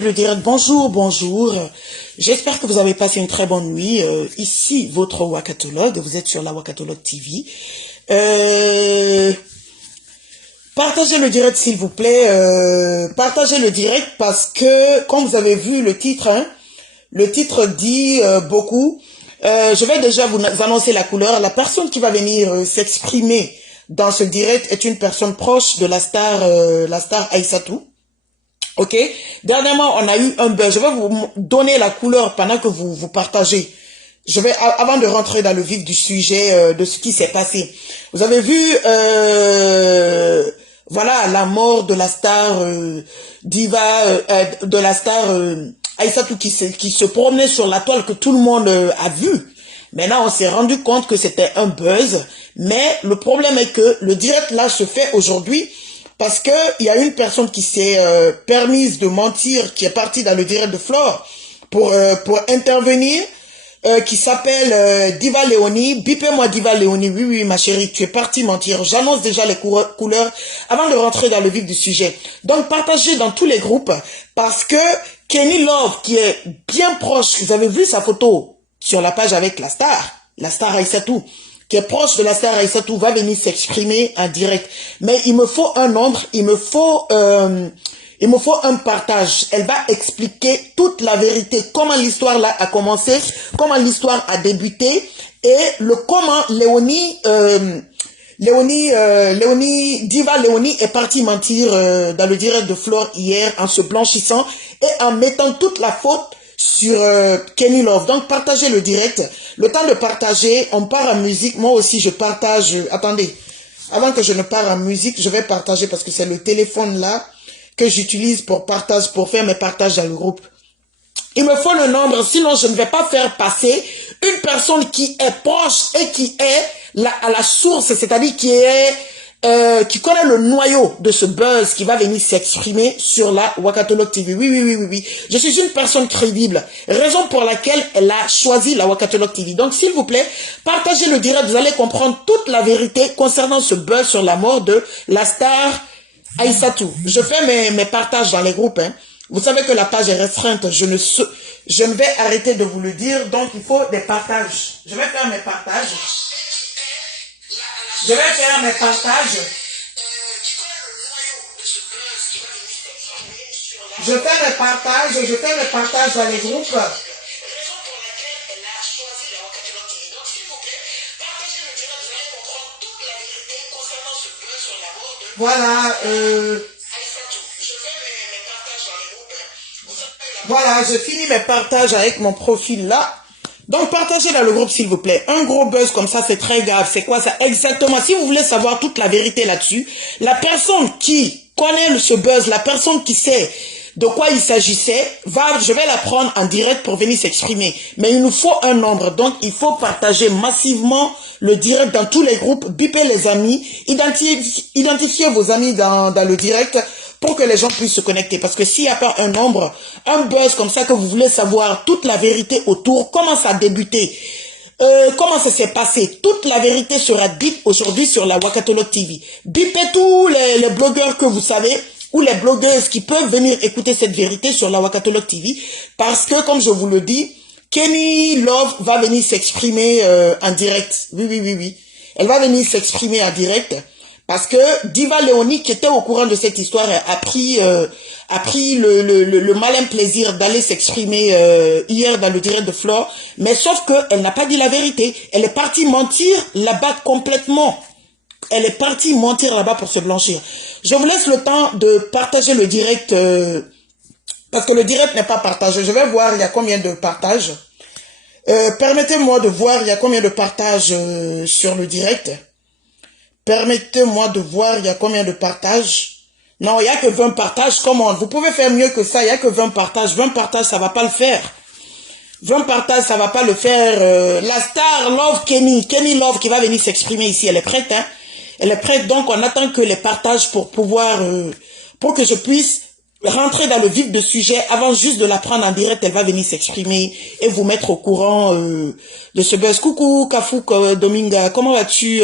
Je dirais bonjour, bonjour. J'espère que vous avez passé une très bonne nuit. Ici, votre Wakatologue. Vous êtes sur la Wakatologue TV. Partagez le direct, s'il vous plaît. Partagez le direct parce que, comme vous avez vu le titre, hein, le titre dit beaucoup. Je vais déjà vous annoncer la couleur. La personne qui va venir s'exprimer dans ce direct est une personne proche de la star Aïssatou. Ok. Dernièrement, on a eu un buzz. Je vais vous donner la couleur pendant que vous partagez. Avant de rentrer dans le vif du sujet de ce qui s'est passé. Vous avez vu, voilà, la mort de la star diva, de la star Aïssatou qui se promenait sur la toile que tout le monde a vu. Maintenant, on s'est rendu compte que c'était un buzz. Mais le problème est que le direct là se fait aujourd'hui. Parce que il y a une personne qui s'est permise de mentir, qui est partie dans le direct de Flore pour intervenir, qui s'appelle Diva Léonie. Bipez-moi Diva Léonie. Oui, oui, ma chérie, tu es partie mentir. J'annonce déjà les couleurs avant de rentrer dans le vif du sujet. Donc, partagez dans tous les groupes parce que Kenny Love, qui est bien proche, vous avez vu sa photo sur la page avec la star Aïssatou, qui est proche de la star Aïssatou, va venir s'exprimer en direct. Mais il me faut un nombre, il me faut un partage. Elle va expliquer toute la vérité, comment l'histoire là a commencé, comment l'histoire a débuté, et comment Diva Léonie est partie mentir dans le direct de Flore hier en se blanchissant et en mettant toute la faute sur Kenny Love. Donc partagez le direct. Le temps de partager, on part en musique. Moi aussi je partage. Attendez, avant que je ne parte en musique, je vais partager parce que c'est le téléphone là que j'utilise pour faire mes partages dans le groupe. Il me faut le nombre, sinon je ne vais pas faire passer une personne qui est proche et qui est à la source, c'est-à-dire qui connaît le noyau de ce buzz qui va venir s'exprimer sur la Wakatologue TV. Oui. Je suis une personne crédible. Raison pour laquelle elle a choisi la Wakatologue TV. Donc, s'il vous plaît, partagez le direct. Vous allez comprendre toute la vérité concernant ce buzz sur la mort de la star Aïssatou. Je fais mes partages dans les groupes. Hein. Vous savez que la page est restreinte. Je ne vais arrêter de vous le dire. Donc, il faut des partages. Je vais faire mes partages. Je vais faire mes partages. Je fais mes partages dans les groupes. Voilà, voilà, je finis mes partages avec mon profil là. Donc, partagez dans le groupe, s'il vous plaît. Un gros buzz comme ça, c'est très grave. C'est quoi ça? Exactement. Si vous voulez savoir toute la vérité là-dessus, la personne qui connaît ce buzz, la personne qui sait de quoi il s'agissait, je vais la prendre en direct pour venir s'exprimer. Mais il nous faut un nombre. Donc, il faut partager massivement le direct dans tous les groupes. Bipez les amis. Identifiez vos amis dans le direct pour que les gens puissent se connecter. Parce que s'il n'y a pas un nombre, un buzz comme ça que vous voulez savoir toute la vérité autour, comment ça a débuté, comment ça s'est passé, toute la vérité sera dite aujourd'hui sur la Wakatologue TV. Bipez tous les blogueurs que vous savez ou les blogueuses qui peuvent venir écouter cette vérité sur la Wakatologue TV. Parce que, comme je vous le dis, Kenny Love va venir s'exprimer en direct. Oui. Elle va venir s'exprimer en direct. Parce que Diva Léonie, qui était au courant de cette histoire, a pris le malin plaisir d'aller s'exprimer hier dans le direct de Flore. Mais sauf qu'elle n'a pas dit la vérité. Elle est partie mentir là-bas complètement. Elle est partie mentir là-bas pour se blanchir. Je vous laisse le temps de partager le direct. Parce que le direct n'est pas partagé. Je vais voir il y a combien de partages. Permettez-moi de voir il y a combien de partages sur le direct. Permettez-moi de voir, il y a combien de partages? Non, il n'y a que 20 partages. Comment? Vous pouvez faire mieux que ça. Il n'y a que 20 partages. 20 partages, ça ne va pas le faire. 20 partages, ça ne va pas le faire. La star Love Kenny Love qui va venir s'exprimer ici, elle est prête. Hein? Elle est prête. Donc, on attend que les partages pour pouvoir... pour que je puisse rentrer dans le vif du sujet. Avant juste de la prendre en direct, elle va venir s'exprimer et vous mettre au courant de ce buzz. Coucou, Kafouk Dominga. Comment vas-tu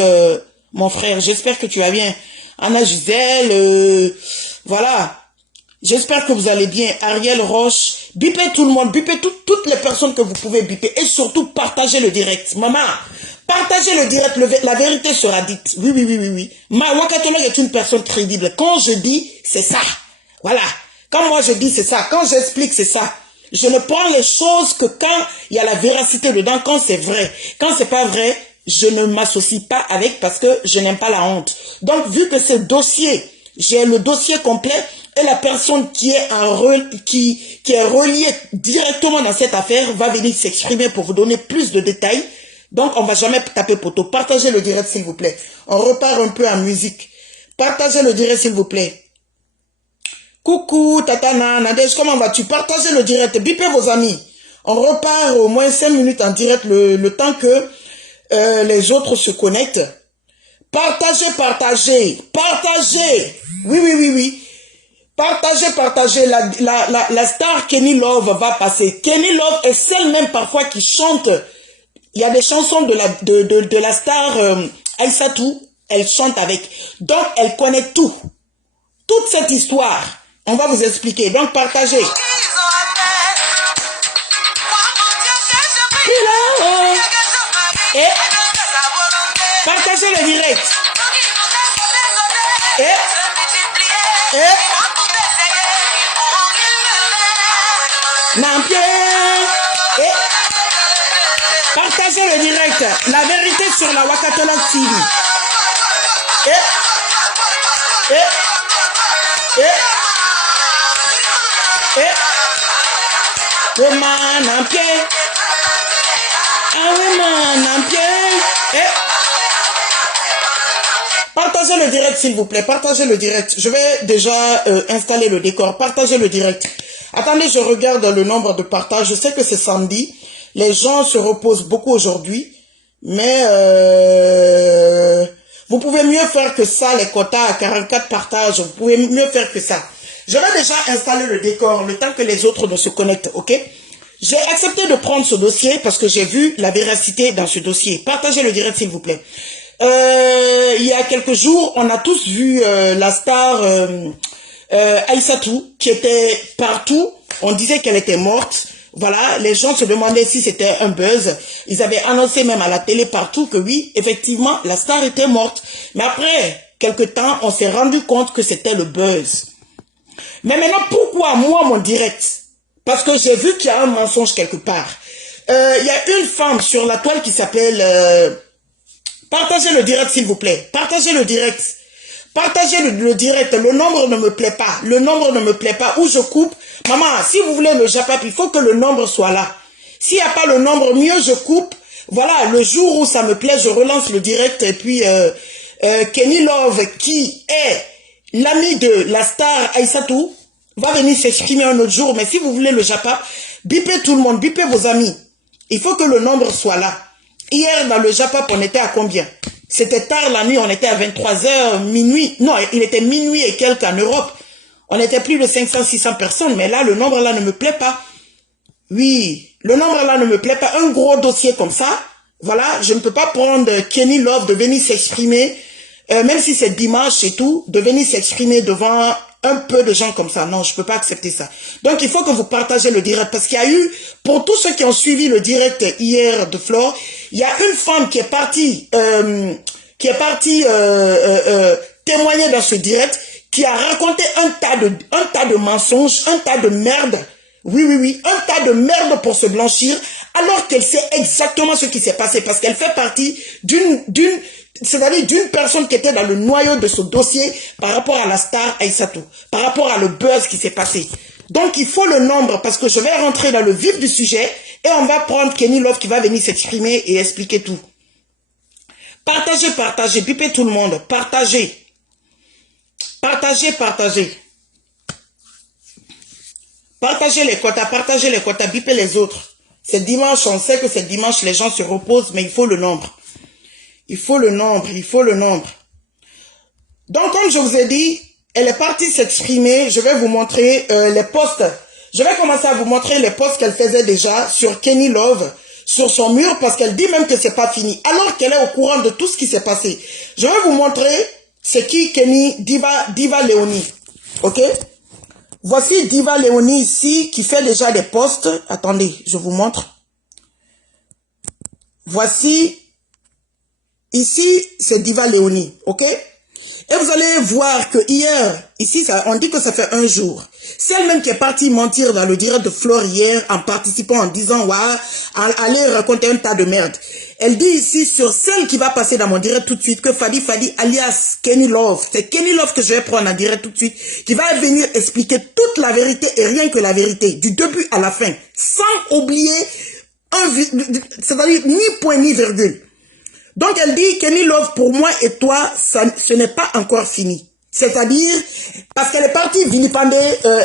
mon frère, j'espère que tu vas bien. Anna Gisèle, voilà. J'espère que vous allez bien. Ariel Roche, bipez tout le monde, bipez toutes les personnes que vous pouvez biper et surtout partagez le direct. Maman, partagez le direct, la vérité sera dite. Oui, oui, oui, oui, oui. Ma Wakatologue est une personne crédible. Quand je dis, c'est ça. Voilà. Quand moi je dis, c'est ça. Quand j'explique, c'est ça. Je ne prends les choses que quand il y a la véracité dedans, quand c'est vrai. Quand c'est pas vrai, je ne m'associe pas avec parce que je n'aime pas la honte. Donc, vu que ce dossier, j'ai le dossier complet et la personne qui est reliée directement dans cette affaire va venir s'exprimer pour vous donner plus de détails. Donc, on va jamais taper poteau. Partagez le direct, s'il vous plaît. On repart un peu en musique. Partagez le direct, s'il vous plaît. Coucou, Tatana, Nadège, comment vas-tu? Partagez le direct, bipez vos amis. On repart au moins 5 minutes en direct, le temps que les autres se connectent. Partagez, partagez, partagez. Oui, oui, oui, oui. Partagez, partagez. La star Kenny Love va passer. Kenny Love est celle même parfois qui chante. Il y a des chansons de la star Aïssatou. Elle chante avec. Donc, elle connaît tout. Toute cette histoire. On va vous expliquer. Donc, partagez. Et partagez le direct. Partagez le direct. La vérité sur la Wakatologue TV. Woman en pied. Un woman en pied. Partagez le direct, s'il vous plaît. Partagez le direct. Je vais déjà installer le décor. Partagez le direct. Attendez, je regarde le nombre de partages. Je sais que c'est samedi. Les gens se reposent beaucoup aujourd'hui. Mais vous pouvez mieux faire que ça, les quotas à 44 partages. Vous pouvez mieux faire que ça. Je vais déjà installer le décor le temps que les autres ne se connectent, ok? J'ai accepté de prendre ce dossier parce que j'ai vu la véracité dans ce dossier. Partagez le direct, s'il vous plaît. Il y a quelques jours, on a tous vu la star Aïssatou qui était partout. On disait qu'elle était morte. Voilà, les gens se demandaient si c'était un buzz. Ils avaient annoncé même à la télé partout que oui, effectivement, la star était morte. Mais après quelques temps, on s'est rendu compte que c'était le buzz. Mais maintenant, pourquoi moi, mon direct? Parce que j'ai vu qu'il y a un mensonge quelque part. Il y a une femme sur la toile qui s'appelle... partagez le direct, s'il vous plaît. Partagez le direct. Partagez le direct. Le nombre ne me plaît pas. Le nombre ne me plaît pas. Où je coupe. Maman, si vous voulez le japap, il faut que le nombre soit là. S'il n'y a pas le nombre, mieux je coupe. Voilà, le jour où ça me plaît, je relance le direct. Et puis, Kenny Love, qui est l'ami de la star Aïssatou, va venir s'exprimer un autre jour. Mais si vous voulez le japap, bipez tout le monde, bipez vos amis. Il faut que le nombre soit là. Hier, dans le japap, on était à combien? C'était tard la nuit, on était à 23h, minuit. Non, il était minuit et quelques en Europe. On était plus de 500-600 personnes. Mais là, le nombre là ne me plaît pas. Oui, le nombre là ne me plaît pas. Un gros dossier comme ça, voilà, je ne peux pas prendre Kenny Love de venir s'exprimer, même si c'est dimanche et tout, de venir s'exprimer devant un peu de gens comme ça. Non, je ne peux pas accepter ça. Donc, il faut que vous partagez le direct. Parce qu'il y a eu, pour tous ceux qui ont suivi le direct hier de Flore, il y a une femme qui est partie, témoigner dans ce direct, qui a raconté un tas de mensonges, un tas de merde. Oui, oui, oui, un tas de merde pour se blanchir, alors qu'elle sait exactement ce qui s'est passé, parce qu'elle fait partie c'est-à-dire d'une personne qui était dans le noyau de ce dossier par rapport à la star Aïssatou, par rapport à le buzz qui s'est passé. Donc, il faut le nombre, parce que je vais rentrer dans le vif du sujet, et on va prendre Kenny Love qui va venir s'exprimer et expliquer tout. Partagez, partagez, bipez tout le monde, partagez. Partagez, partagez. Partagez les quotas, bipez les autres. C'est dimanche, on sait que c'est dimanche, les gens se reposent, mais il faut le nombre. Il faut le nombre, il faut le nombre. Donc, comme je vous ai dit, elle est partie s'exprimer. Je vais vous montrer les posts. Je vais commencer à vous montrer les posts qu'elle faisait déjà sur Kenny Love, sur son mur, parce qu'elle dit même que c'est pas fini, alors qu'elle est au courant de tout ce qui s'est passé. Je vais vous montrer c'est qui Kenny Diva Léonie. Ok? Voici Diva Léonie ici qui fait déjà des posts. Attendez, je vous montre. Voici, ici, c'est Diva Léonie, ok? Et vous allez voir que hier, ici, on dit que ça fait un jour. C'est elle-même qui est partie mentir dans le direct de Flore hier en participant, en disant, ouais, allez raconter un tas de merde. Elle dit ici sur celle qui va passer dans mon direct tout de suite que Fadi alias Kenny Love, c'est Kenny Love que je vais prendre en direct tout de suite, qui va venir expliquer toute la vérité et rien que la vérité, du début à la fin, sans oublier c'est-à-dire ni point ni virgule. Donc elle dit, Kenny Love, pour moi et toi, ce n'est pas encore fini. C'est-à-dire, parce qu'elle est partie vilipender,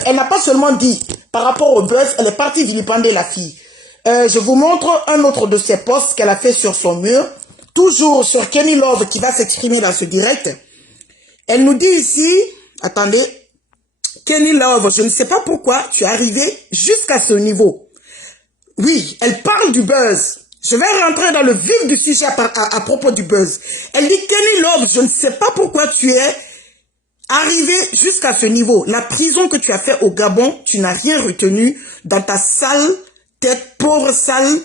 elle n'a pas seulement dit, par rapport au buzz, elle est partie vilipender la fille. Je vous montre un autre de ses posts qu'elle a fait sur son mur, toujours sur Kenny Love qui va s'exprimer dans ce direct. Elle nous dit ici, attendez, Kenny Love, je ne sais pas pourquoi tu es arrivé jusqu'à ce niveau. Oui, elle parle du buzz. Je vais rentrer dans le vif du sujet à propos du buzz. Elle dit, Kenny Love, je ne sais pas pourquoi tu es arrivé jusqu'à ce niveau. La prison que tu as fait au Gabon, tu n'as rien retenu dans ta sale tête, pauvre sale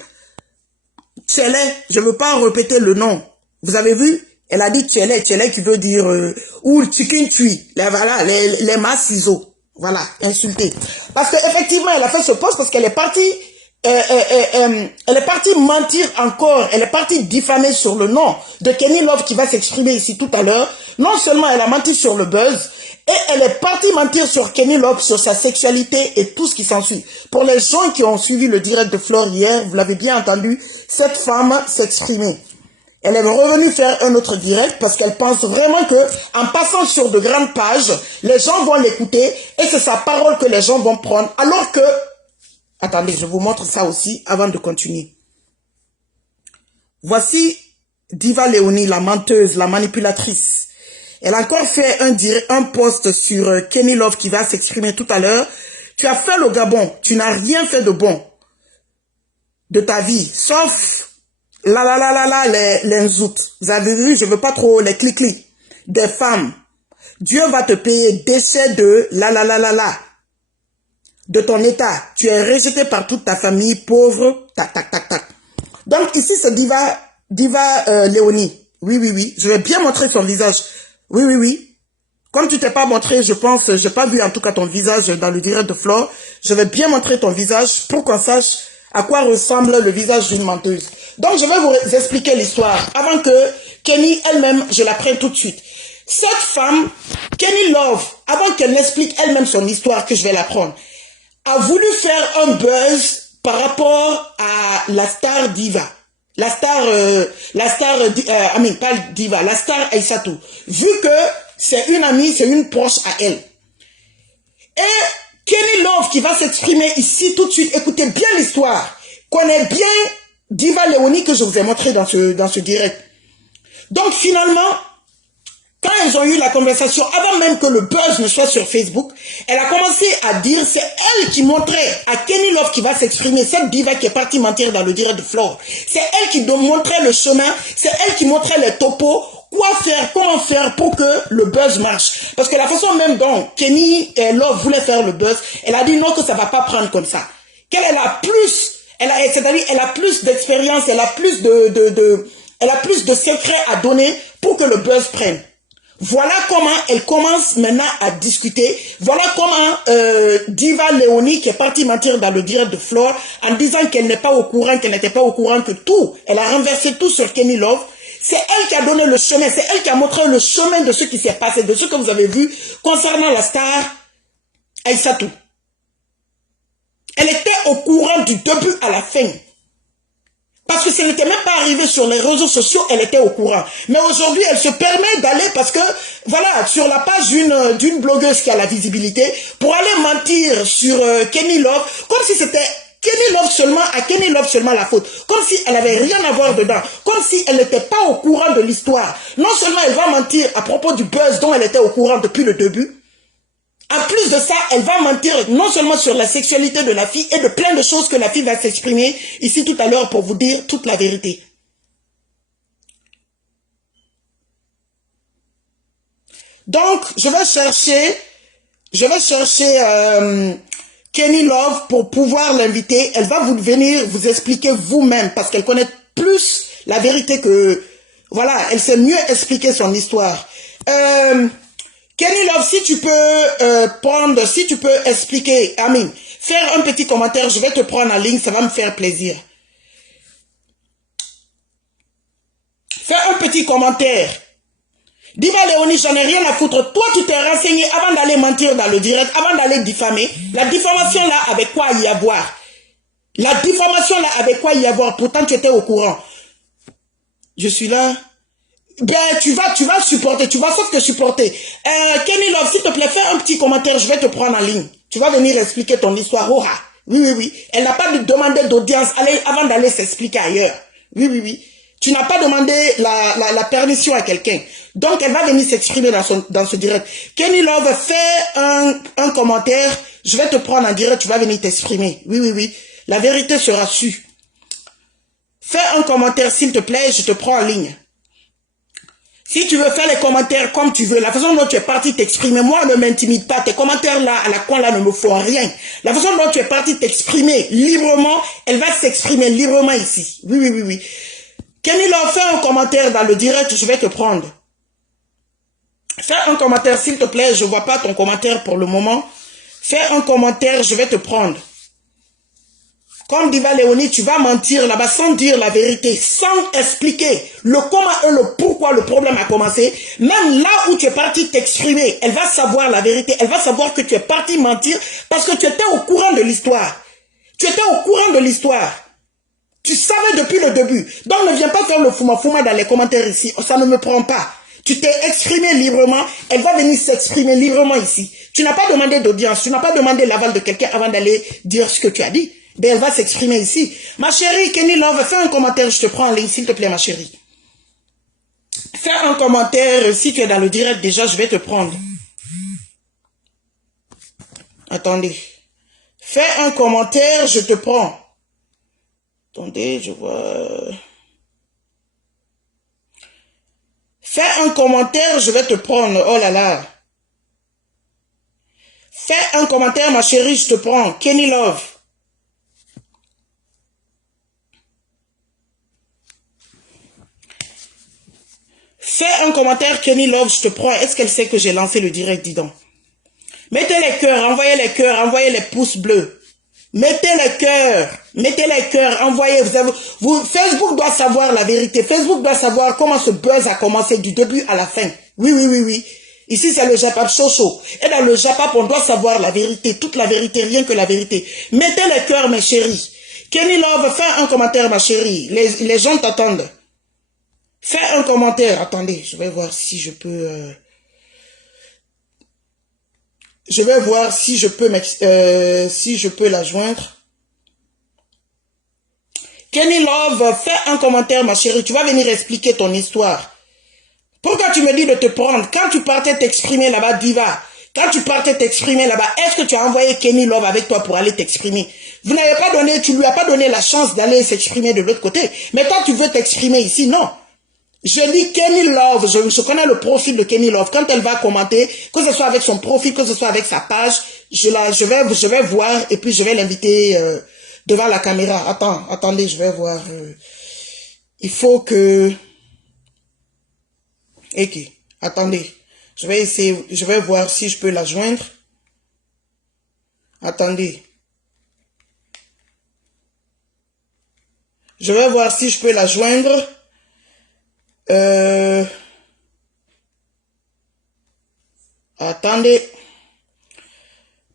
Tchélé. Je ne veux pas répéter le nom. Vous avez vu? Elle a dit Tchélé, Tchélé qui veut dire ou chicken tui. Voilà, les ciseaux. Voilà, insulté. Parce qu'effectivement, elle a fait ce poste parce qu'elle est partie... elle est partie mentir encore, elle est partie diffamer sur le nom de Kenny Love qui va s'exprimer ici tout à l'heure. Non seulement elle a menti sur le buzz, et elle est partie mentir sur Kenny Love, sur sa sexualité et tout ce qui s'ensuit. Pour les gens qui ont suivi le direct de Flore hier, vous l'avez bien entendu, cette femme s'exprimer. Elle est revenue faire un autre direct parce qu'elle pense vraiment que en passant sur de grandes pages, les gens vont l'écouter et c'est sa parole que les gens vont prendre alors que... Attendez, je vous montre ça aussi avant de continuer. Voici Diva Léonie, la menteuse, la manipulatrice. Elle a encore fait un post sur Kenny Love qui va s'exprimer tout à l'heure. Tu as fait le Gabon, tu n'as rien fait de bon de ta vie, sauf les nzout. Vous avez vu, je veux pas trop les clics des femmes. Dieu va te payer décès de de ton état. Tu es rejeté par toute ta famille, pauvre, tac, tac, tac, tac. Donc ici, c'est Diva Léonie. Oui, oui, oui. Je vais bien montrer son visage. Oui, oui, oui. Comme tu t'es pas montré, je pense, j'ai pas vu en tout cas ton visage dans le direct de Flore. Je vais bien montrer ton visage pour qu'on sache à quoi ressemble le visage d'une menteuse. Donc je vais vous expliquer l'histoire avant que Kenny elle-même, je la prenne tout de suite. Cette femme, Kenny Love, avant qu'elle n'explique elle-même son histoire que je vais la prendre, a voulu faire un buzz par rapport à la star Diva. La star pas Diva, la star Aïssatou. Vu que c'est une amie, c'est une proche à elle. Et Kenny Love qui va s'exprimer ici tout de suite, écoutez bien l'histoire, connaît bien Diva Léonie que je vous ai montré dans ce direct. Donc finalement, quand ils ont eu la conversation, avant même que le buzz ne soit sur Facebook, elle a commencé à dire, c'est elle qui montrait à Kenny Love qui va s'exprimer, cette diva qui est partie mentir dans le direct de Flore. C'est elle qui montrait le chemin, c'est elle qui montrait les topos, quoi faire, comment faire pour que le buzz marche. Parce que la façon même dont Kenny Love voulait faire le buzz, elle a dit non que ça va pas prendre comme ça. Qu'elle a plus, c'est-à-dire elle a plus d'expérience, elle a plus elle a plus de secrets à donner pour que le buzz prenne. Voilà comment elle commence maintenant à discuter. Voilà comment Diva Léonie, qui est partie mentir dans le direct de Flore, en disant qu'elle n'est pas au courant, qu'elle n'était pas au courant que tout, elle a renversé tout sur Kenny Love. C'est elle qui a donné le chemin, c'est elle qui a montré le chemin de ce qui s'est passé, de ce que vous avez vu concernant la star Aïssatou. Elle était au courant du début à la fin. Parce que ce n'était même pas arrivé sur les réseaux sociaux, elle était au courant. Mais aujourd'hui, elle se permet d'aller parce que, voilà, sur la page d'une blogueuse qui a la visibilité, pour aller mentir sur Kenny Love, comme si c'était Kenny Love seulement, à Kenny Love seulement la faute. Comme si elle n'avait rien à voir dedans. Comme si elle n'était pas au courant de l'histoire. Non seulement elle va mentir à propos du buzz dont elle était au courant depuis le début, en plus de ça, elle va mentir non seulement sur la sexualité de la fille et de plein de choses que la fille va s'exprimer ici tout à l'heure pour vous dire toute la vérité. Donc, je vais chercher Je vais chercher Kenny Love pour pouvoir l'inviter. Elle va venir vous expliquer vous-même parce qu'elle connaît plus la vérité que... Voilà, elle sait mieux expliquer son histoire. Kenny Love, si tu peux si tu peux expliquer, Amine, faire un petit commentaire, je vais te prendre en ligne, ça va me faire plaisir. Fais un petit commentaire. Diva Léonie, j'en ai rien à foutre. Toi, tu t'es renseigné avant d'aller mentir dans le direct, avant d'aller diffamer. La diffamation là, avec quoi y avoir? La diffamation là, avec quoi y avoir? Pourtant, tu étais au courant. Je suis là. Ben, tu vas supporter, tu vas sauf que supporter. Kenny Love, s'il te plaît, fais un petit commentaire, je vais te prendre en ligne. Tu vas venir expliquer ton histoire. Oh, ah. Oui, oui, oui. Elle n'a pas demandé d'audience avant d'aller s'expliquer ailleurs. Oui, oui, oui. Tu n'as pas demandé la permission à quelqu'un. Donc, elle va venir s'exprimer dans ce direct. Kenny Love, fais un commentaire. Je vais te prendre en direct. Tu vas venir t'exprimer. Oui, oui, oui. La vérité sera sue. Fais un commentaire, s'il te plaît. Je te prends en ligne. Si tu veux faire les commentaires comme tu veux, la façon dont tu es parti t'exprimer, moi, ne m'intimide pas. Tes commentaires là, à la con là, ne me font rien. La façon dont tu es parti t'exprimer librement, elle va s'exprimer librement ici. Oui, oui, oui, oui. Kenny Love, fais un commentaire dans le direct, je vais te prendre. Fais un commentaire, s'il te plaît, je ne vois pas ton commentaire pour le moment. Fais un commentaire, je vais te prendre. Comme Diva Léonie, tu vas mentir là-bas sans dire la vérité, sans expliquer le comment et le pourquoi le problème a commencé. Même là où tu es parti t'exprimer, elle va savoir la vérité. Elle va savoir que tu es parti mentir parce que tu étais au courant de l'histoire. Tu étais au courant de l'histoire. Tu savais depuis le début. Donc ne viens pas faire le fouma-fouma dans les commentaires ici. Ça ne me prend pas. Tu t'es exprimé librement. Elle va venir s'exprimer librement ici. Tu n'as pas demandé d'audience. Tu n'as pas demandé l'aval de quelqu'un avant d'aller dire ce que tu as dit. Ben, elle va s'exprimer ici. Ma chérie, Kenny Love, fais un commentaire, je te prends en ligne, s'il te plaît, ma chérie. Fais un commentaire, si tu es dans le direct déjà, je vais te prendre. Attendez. Fais un commentaire, je te prends. Attendez, je vois... Fais un commentaire, je vais te prendre. Oh là là. Fais un commentaire, ma chérie, je te prends. Kenny Love. Fais un commentaire, Kenny Love, je te prends. Est-ce qu'elle sait que j'ai lancé le direct, dis donc. Mettez les cœurs, envoyez les pouces bleus. Mettez les cœurs, envoyez. Facebook doit savoir la vérité. Facebook doit savoir comment ce buzz a commencé du début à la fin. Oui, oui, oui, oui. Ici, c'est le Japap Chocho. Et dans le Japap, on doit savoir la vérité, toute la vérité, rien que la vérité. Mettez les cœurs, mes chéris. Kenny Love, fais un commentaire, ma chérie. Les gens t'attendent. Fais un commentaire. Attendez, je vais voir si je peux... Je vais voir si je peux la joindre. Kenny Love, fais un commentaire, ma chérie. Tu vas venir expliquer ton histoire. Pourquoi tu me dis de te prendre? Quand tu partais t'exprimer là-bas, Diva, quand tu partais t'exprimer là-bas, est-ce que tu as envoyé Kenny Love avec toi pour aller t'exprimer? Vous n'avez pas donné, tu lui as pas donné la chance d'aller s'exprimer de l'autre côté. Mais toi, tu veux t'exprimer ici, non. Je dis Kenny Love, je connais le profil de Kenny Love. Quand elle va commenter, que ce soit avec son profil, que ce soit avec sa page, je vais voir et puis je vais l'inviter devant la caméra. Attendez, je vais voir. Il faut que... Ok, attendez. Je vais essayer, je vais voir si je peux la joindre. Attendez. Je vais voir si je peux la joindre. Attendez.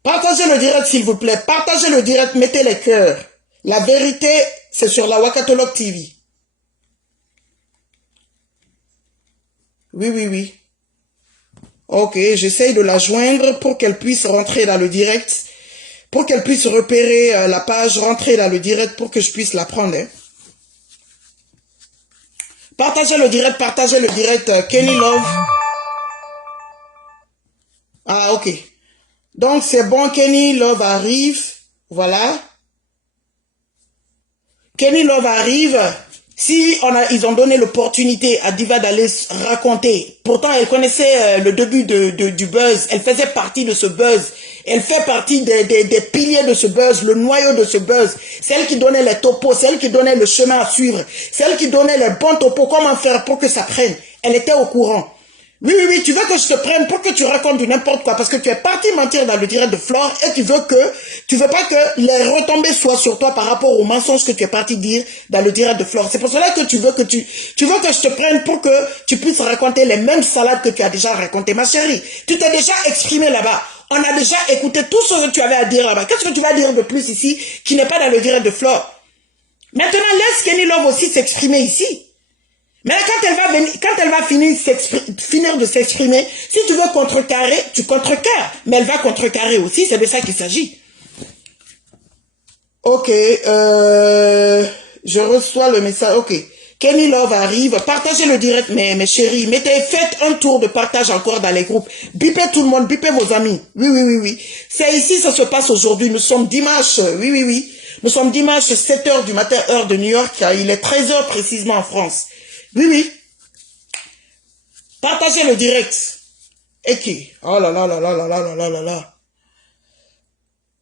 Partagez le direct, s'il vous plaît. Partagez le direct, mettez les cœurs. La vérité, c'est sur la Wakatolog TV. Oui, oui, oui. Ok, j'essaye de la joindre pour qu'elle puisse rentrer dans le direct. Pour qu'elle puisse repérer la page, rentrer dans le direct pour que je puisse la prendre. Hein. Partagez le direct, Kenny Love. Ah, ok. Donc, c'est bon, Kenny Love arrive. Voilà. Kenny Love arrive. Si ils ont donné l'opportunité à Diva d'aller raconter, pourtant elle connaissait le début du buzz, elle faisait partie de ce buzz, elle fait partie des piliers de ce buzz, le noyau de ce buzz, c'est elle qui donnait les topos, c'est elle qui donnait le chemin à suivre, c'est elle qui donnait les bons topos, comment faire pour que ça prenne, elle était au courant. Oui, oui, oui, tu veux que je te prenne pour que tu racontes du n'importe quoi, parce que tu es parti mentir dans le direct de Flore et tu veux pas que les retombées soient sur toi par rapport aux mensonges que tu es parti dire dans le direct de Flore. C'est pour cela que tu veux que je te prenne pour que tu puisses raconter les mêmes salades que tu as déjà racontées, ma chérie. Tu t'es déjà exprimé là-bas. On a déjà écouté tout ce que tu avais à dire là-bas. Qu'est-ce que tu vas dire de plus ici qui n'est pas dans le direct de Flore? Maintenant, laisse Kenny Love aussi s'exprimer ici. Mais quand elle va finir de s'exprimer, si tu veux contrecarrer, tu contrecarres. Mais elle va contrecarrer aussi, c'est de ça qu'il s'agit. Ok, je reçois le message, ok. Kenny Love arrive, partagez le direct, mes chéris, faites un tour de partage encore dans les groupes. Bipez tout le monde, bipez vos amis. Oui, oui, oui, oui. C'est ici, ça se passe aujourd'hui, nous sommes dimanche, oui, oui, oui. Nous sommes dimanche, 7 h du matin, heure de New York, il est 13 h précisément en France. Oui, oui. Partagez le direct. Et qui? Oh là là là là là là là là là là.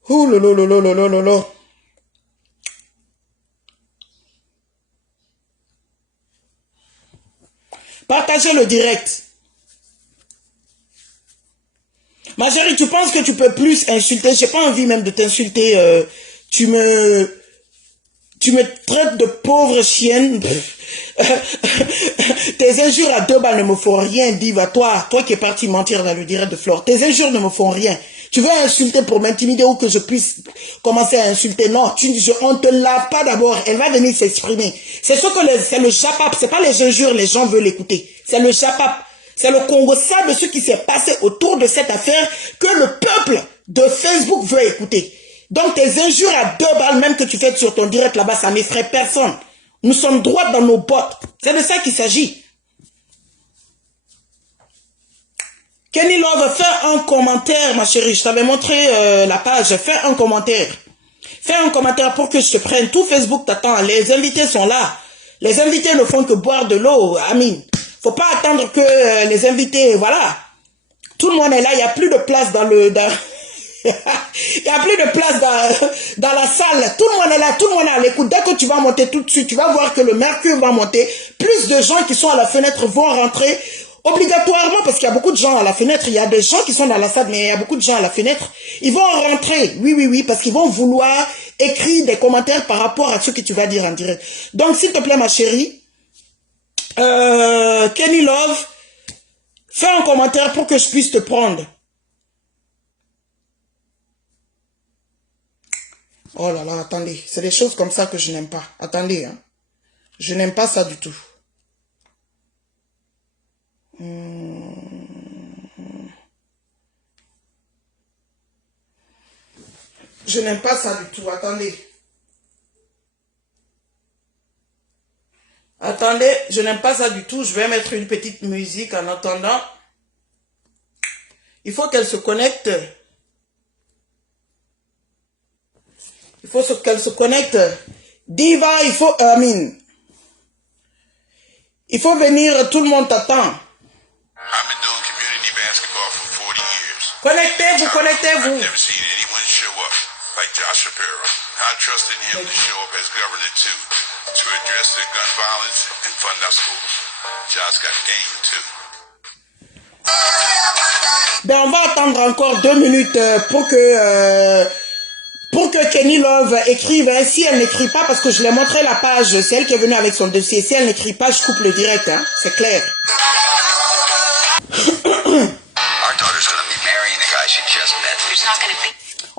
Ouh là là là là là là là. Partagez le direct. Ma chérie, tu penses que tu peux plus insulter? J'ai pas envie même de t'insulter. Tu me traites de pauvre chienne. Tes injures à 2 balles ne me font rien, Diva. Toi qui es parti mentir dans le direct de Flore, tes injures ne me font rien. Tu veux insulter pour m'intimider ou que je puisse commencer à insulter? Non, on ne te lave pas d'abord. Elle va venir s'exprimer. C'est le japap. C'est pas les injures, les gens veulent écouter. C'est le japap. C'est le Congo de ce qui s'est passé autour de cette affaire que le peuple de Facebook veut écouter. Donc tes injures à 2 balles, même que tu fais sur ton direct là-bas, ça n'effraie personne. Nous sommes droits dans nos bottes. C'est de ça qu'il s'agit. Kenny Love, fais un commentaire, ma chérie. Je t'avais montré la page. Fais un commentaire. Fais un commentaire pour que je te prenne. Tout Facebook t'attend. Les invités sont là. Les invités ne font que boire de l'eau. Amine. Faut pas attendre que les invités, voilà. Tout le monde est là. Il n'y a plus de place dans le... Il n'y a plus de place dans la salle. Tout le monde est là, tout le monde est à l'écoute. Dès que tu vas monter tout de suite, tu vas voir que le mercure va monter. Plus de gens qui sont à la fenêtre vont rentrer obligatoirement parce qu'il y a beaucoup de gens à la fenêtre. Il y a des gens qui sont dans la salle, mais il y a beaucoup de gens à la fenêtre. Ils vont rentrer, oui, oui, oui, parce qu'ils vont vouloir écrire des commentaires par rapport à ce que tu vas dire en direct. Donc, s'il te plaît, ma chérie, Kenny Love, fais un commentaire pour que je puisse te prendre. Oh là là, attendez. C'est des choses comme ça que je n'aime pas. Attendez, hein. Je n'aime pas ça du tout. Je n'aime pas ça du tout. Attendez. Attendez, je n'aime pas ça du tout. Je vais mettre une petite musique en attendant. Il faut qu'elle se connecte. Il faut qu'elle se connecte. Diva, il faut... Amine. Il faut venir, tout le monde t'attend. Connectez-vous, connectez-vous. Ben, on va attendre encore 2 minutes pour que Kenny Love écrive. Si elle n'écrit pas, parce que je l'ai montré la page, c'est elle qui est venue avec son dossier. Si elle n'écrit pas, je coupe le direct, hein. C'est clair.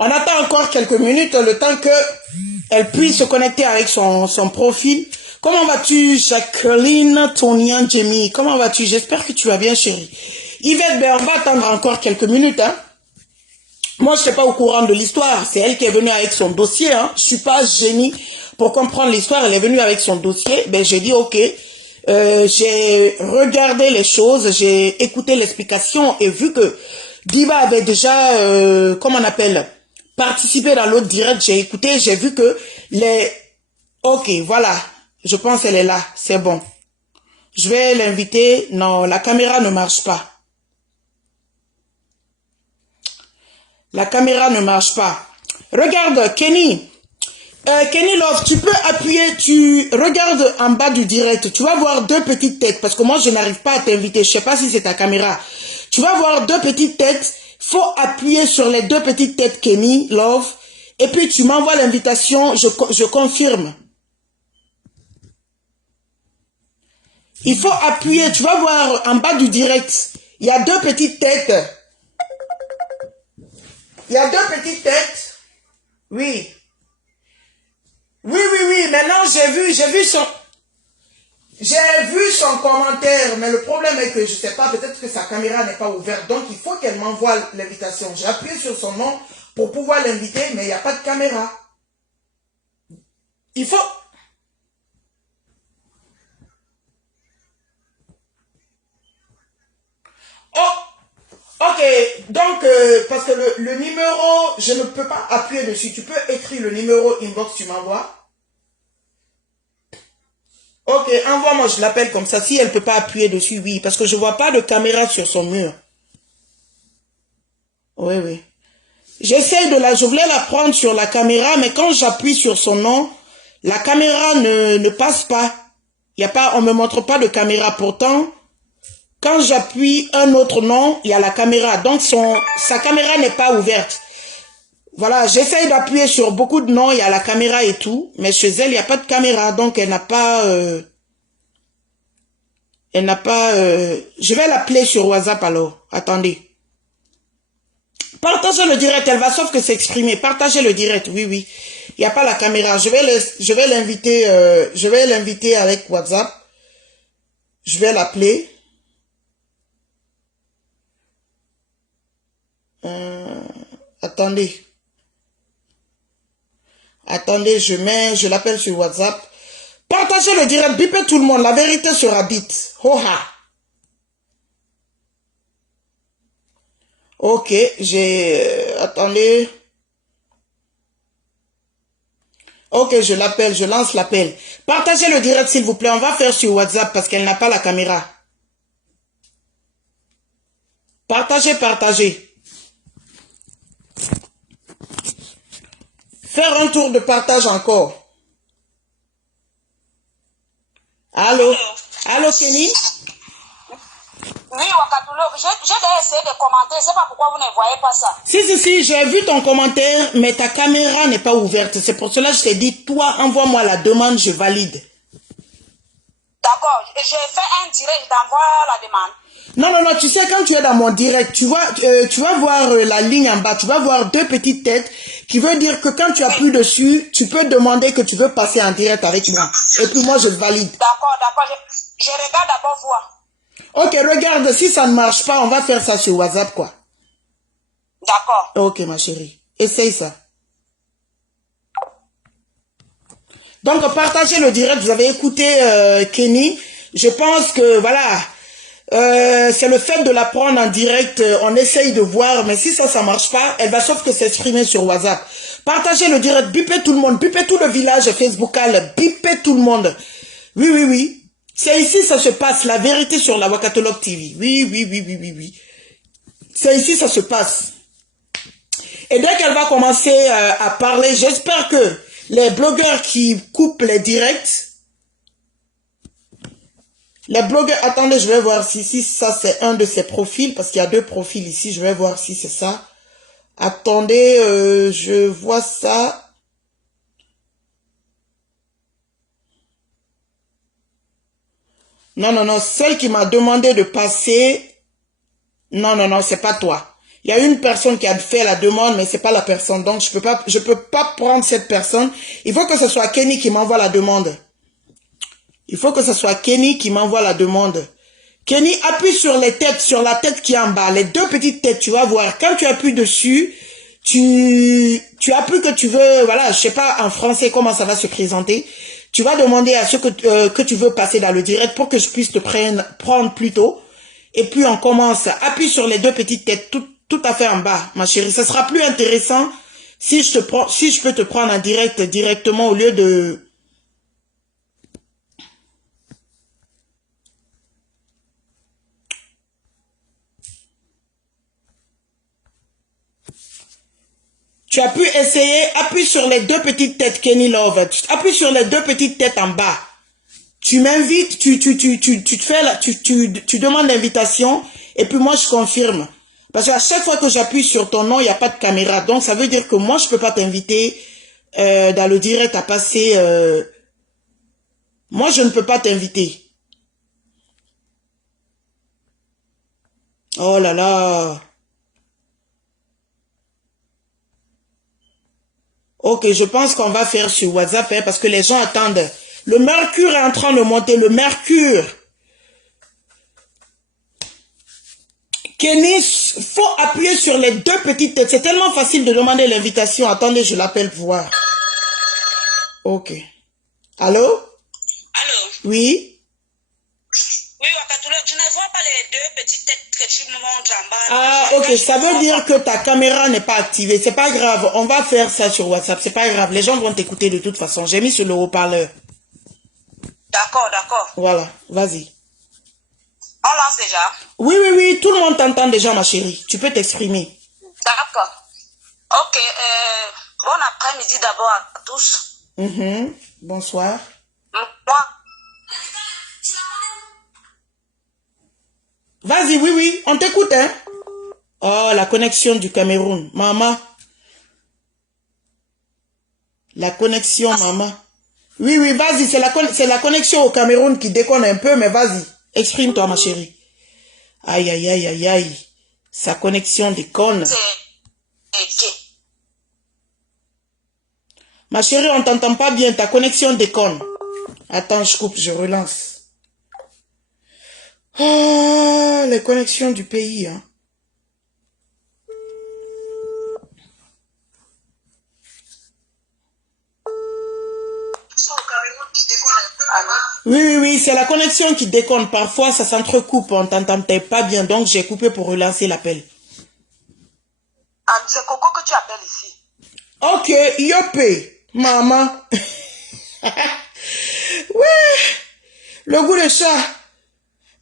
On attend encore quelques minutes, le temps qu'elle puisse se connecter avec son profil. Comment vas-tu, Jacqueline Tonian Jamie? Comment vas-tu? J'espère que tu vas bien, chérie. Yvette, ben, on va attendre encore quelques minutes, hein. Moi, je ne suis pas au courant de l'histoire. C'est elle qui est venue avec son dossier, hein. Je suis pas génie pour comprendre l'histoire. Elle est venue avec son dossier. Ben, j'ai dit, ok. J'ai regardé les choses, j'ai écouté l'explication et vu que Diva avait déjà, comment on appelle, participé dans l'autre direct, j'ai écouté, j'ai vu que ok, voilà. Je pense qu'elle est là. C'est bon. Je vais l'inviter. Non, la caméra ne marche pas. La caméra ne marche pas. Regarde, Kenny. Kenny Love, tu peux appuyer, tu regardes en bas du direct. Tu vas voir deux petites têtes. Parce que moi, je n'arrive pas à t'inviter. Je ne sais pas si c'est ta caméra. Tu vas voir deux petites têtes. Faut appuyer sur les deux petites têtes, Kenny Love. Et puis, tu m'envoies l'invitation. Je confirme. Il faut appuyer. Tu vas voir en bas du direct. Il y a deux petites têtes. Il y a deux petites têtes. Oui. Oui. Maintenant, j'ai vu son commentaire. Mais le problème est que je ne sais pas, peut-être que sa caméra n'est pas ouverte. Donc, il faut qu'elle m'envoie l'invitation. J'ai appuyé sur son nom pour pouvoir l'inviter, mais il n'y a pas de caméra. Il faut... Oh, ok, donc, parce que le numéro, je ne peux pas appuyer dessus. Tu peux écrire le numéro inbox, tu m'envoies. Ok, envoie-moi, je l'appelle comme ça. Si elle ne peut pas appuyer dessus, oui, parce que je ne vois pas de caméra sur son mur. Oui. Je voulais la prendre sur la caméra, mais quand j'appuie sur son nom, la caméra ne passe pas. Il y a pas, on me montre pas de caméra. Pourtant, quand j'appuie un autre nom, il y a la caméra. Donc, sa caméra n'est pas ouverte. Voilà, j'essaye d'appuyer sur beaucoup de noms, il y a la caméra et tout. Mais chez elle, il n'y a pas de caméra. Donc, elle n'a pas... je vais l'appeler sur WhatsApp alors. Attendez. Partagez le direct, elle va sauf que s'exprimer. Partagez le direct, oui. Il n'y a pas la caméra. Je vais l'inviter avec WhatsApp. Je vais l'appeler. Attendez. Attendez, je l'appelle sur WhatsApp. Partagez le direct, bipez tout le monde. La vérité sera dite. Ho-ha. Ok, attendez. Ok, je l'appelle, je lance l'appel. Partagez le direct, s'il vous plaît. On va faire sur WhatsApp parce qu'elle n'a pas la caméra. Partagez. Faire un tour de partage encore. Allô, Kenny? Oui, Wakatulo, j'ai essayé de commenter, c'est pas pourquoi vous ne voyez pas ça. Si, j'ai vu ton commentaire, mais ta caméra n'est pas ouverte. C'est pour cela que je t'ai dit, toi, envoie-moi la demande, je valide. D'accord, j'ai fait un direct, je t'envoie la demande. Non, tu sais, quand tu es dans mon direct, tu vas voir la ligne en bas, tu vas voir deux petites têtes, qui veut dire que quand tu appuies dessus, tu peux demander que tu veux passer en direct avec moi. Et puis moi, je valide. D'accord, je regarde d'abord voir. Ok, regarde, si ça ne marche pas, on va faire ça sur WhatsApp, quoi. D'accord. Ok, ma chérie, essaye ça. Donc, partagez le direct, vous avez écouté Kenny. Je pense que, voilà... c'est le fait de la prendre en direct, on essaye de voir, mais si ça marche pas, elle va sauf que s'exprimer sur WhatsApp. Partagez le direct, bipez tout le monde, bipez tout le village Facebookal, bipez tout le monde. Oui. C'est ici ça se passe, la vérité sur la Wakatolog TV. Oui. C'est ici ça se passe. Et dès qu'elle va commencer à parler, j'espère que les blogueurs qui coupent les directs, les blogueurs, attendez, je vais voir si ça c'est un de ses profils, parce qu'il y a deux profils ici, je vais voir si c'est ça. Attendez, je vois ça. Non, celle qui m'a demandé de passer, non, c'est pas toi. Il y a une personne qui a fait la demande, mais c'est pas la personne, donc je peux pas prendre cette personne. Il faut que ce soit Kenny qui m'envoie la demande. Il faut que ce soit Kenny qui m'envoie la demande. Kenny, appuie sur les têtes, sur la tête qui est en bas. Les deux petites têtes, tu vas voir. Quand tu appuies dessus, tu appuies que tu veux, voilà, je sais pas en français comment ça va se présenter. Tu vas demander à ceux que tu veux passer dans le direct pour que je puisse te prendre plus tôt. Et puis on commence. Appuie sur les deux petites têtes, tout à fait en bas, ma chérie. Ça sera plus intéressant si je peux te prendre en direct directement au lieu de... Tu as pu essayer, appuie sur les deux petites têtes, Kenny Love. Appuie sur les deux petites têtes en bas. Tu m'invites, tu demandes l'invitation et puis moi je confirme. Parce qu'à chaque fois que j'appuie sur ton nom, il n'y a pas de caméra. Donc ça veut dire que moi je ne peux pas t'inviter dans le direct à passer. Moi je ne peux pas t'inviter. Oh là là. Ok, je pense qu'on va faire sur WhatsApp hein, parce que les gens attendent. Le mercure est en train de monter, le mercure. Kenny, faut appuyer sur les deux petites têtes. C'est tellement facile de demander l'invitation. Attendez, je l'appelle pour voir. Ok. Allô? Allô? Oui? Oui, Wakatoula, tu ne vois pas les deux petites têtes que tu me montres en bas. Ah, ok. Ça veut dire que ta caméra n'est pas activée. C'est pas grave. On va faire ça sur WhatsApp. C'est pas grave. Les gens vont t'écouter de toute façon. J'ai mis sur le haut-parleur. D'accord, d'accord. Voilà. Vas-y. On lance déjà? Oui, oui, oui. Tout le monde t'entend déjà, ma chérie. Tu peux t'exprimer. D'accord. Ok. Bon après-midi d'abord à tous. Bonsoir. Moi. Vas-y, oui, oui. On t'écoute, hein. Oh, la connexion du Cameroun. Maman. La connexion, maman. Oui, oui, vas-y. C'est la connexion au Cameroun qui déconne un peu, mais vas-y. Exprime-toi, ma chérie. Aïe, aïe, aïe, aïe, aïe. Sa connexion déconne. Ma chérie, on t'entend pas bien. Ta connexion déconne. Attends, je coupe, je relance. Oh, les connexions du pays, hein. Oui, oui, oui, c'est la connexion qui déconne. Parfois, ça s'entrecoupe, on t'entendait pas bien, donc j'ai coupé pour relancer l'appel. Ah, c'est Coco que tu appelles ici. Ok, yopé, maman. Ouais, le goût de chat.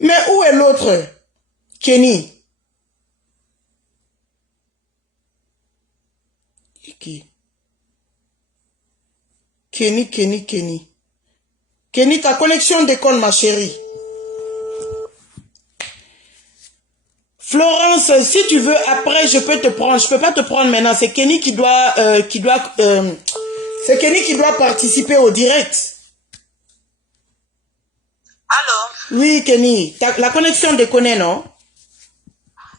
Mais où est l'autre? Kenny. Qui? Kenny, Kenny, Kenny. Kenny, ta connexion déconne, ma chérie. Florence, si tu veux, après, je peux te prendre. Je peux pas te prendre maintenant. C'est Kenny qui doit, c'est Kenny qui doit participer au direct. Allô? Oui, Kenny. La connexion déconne, non?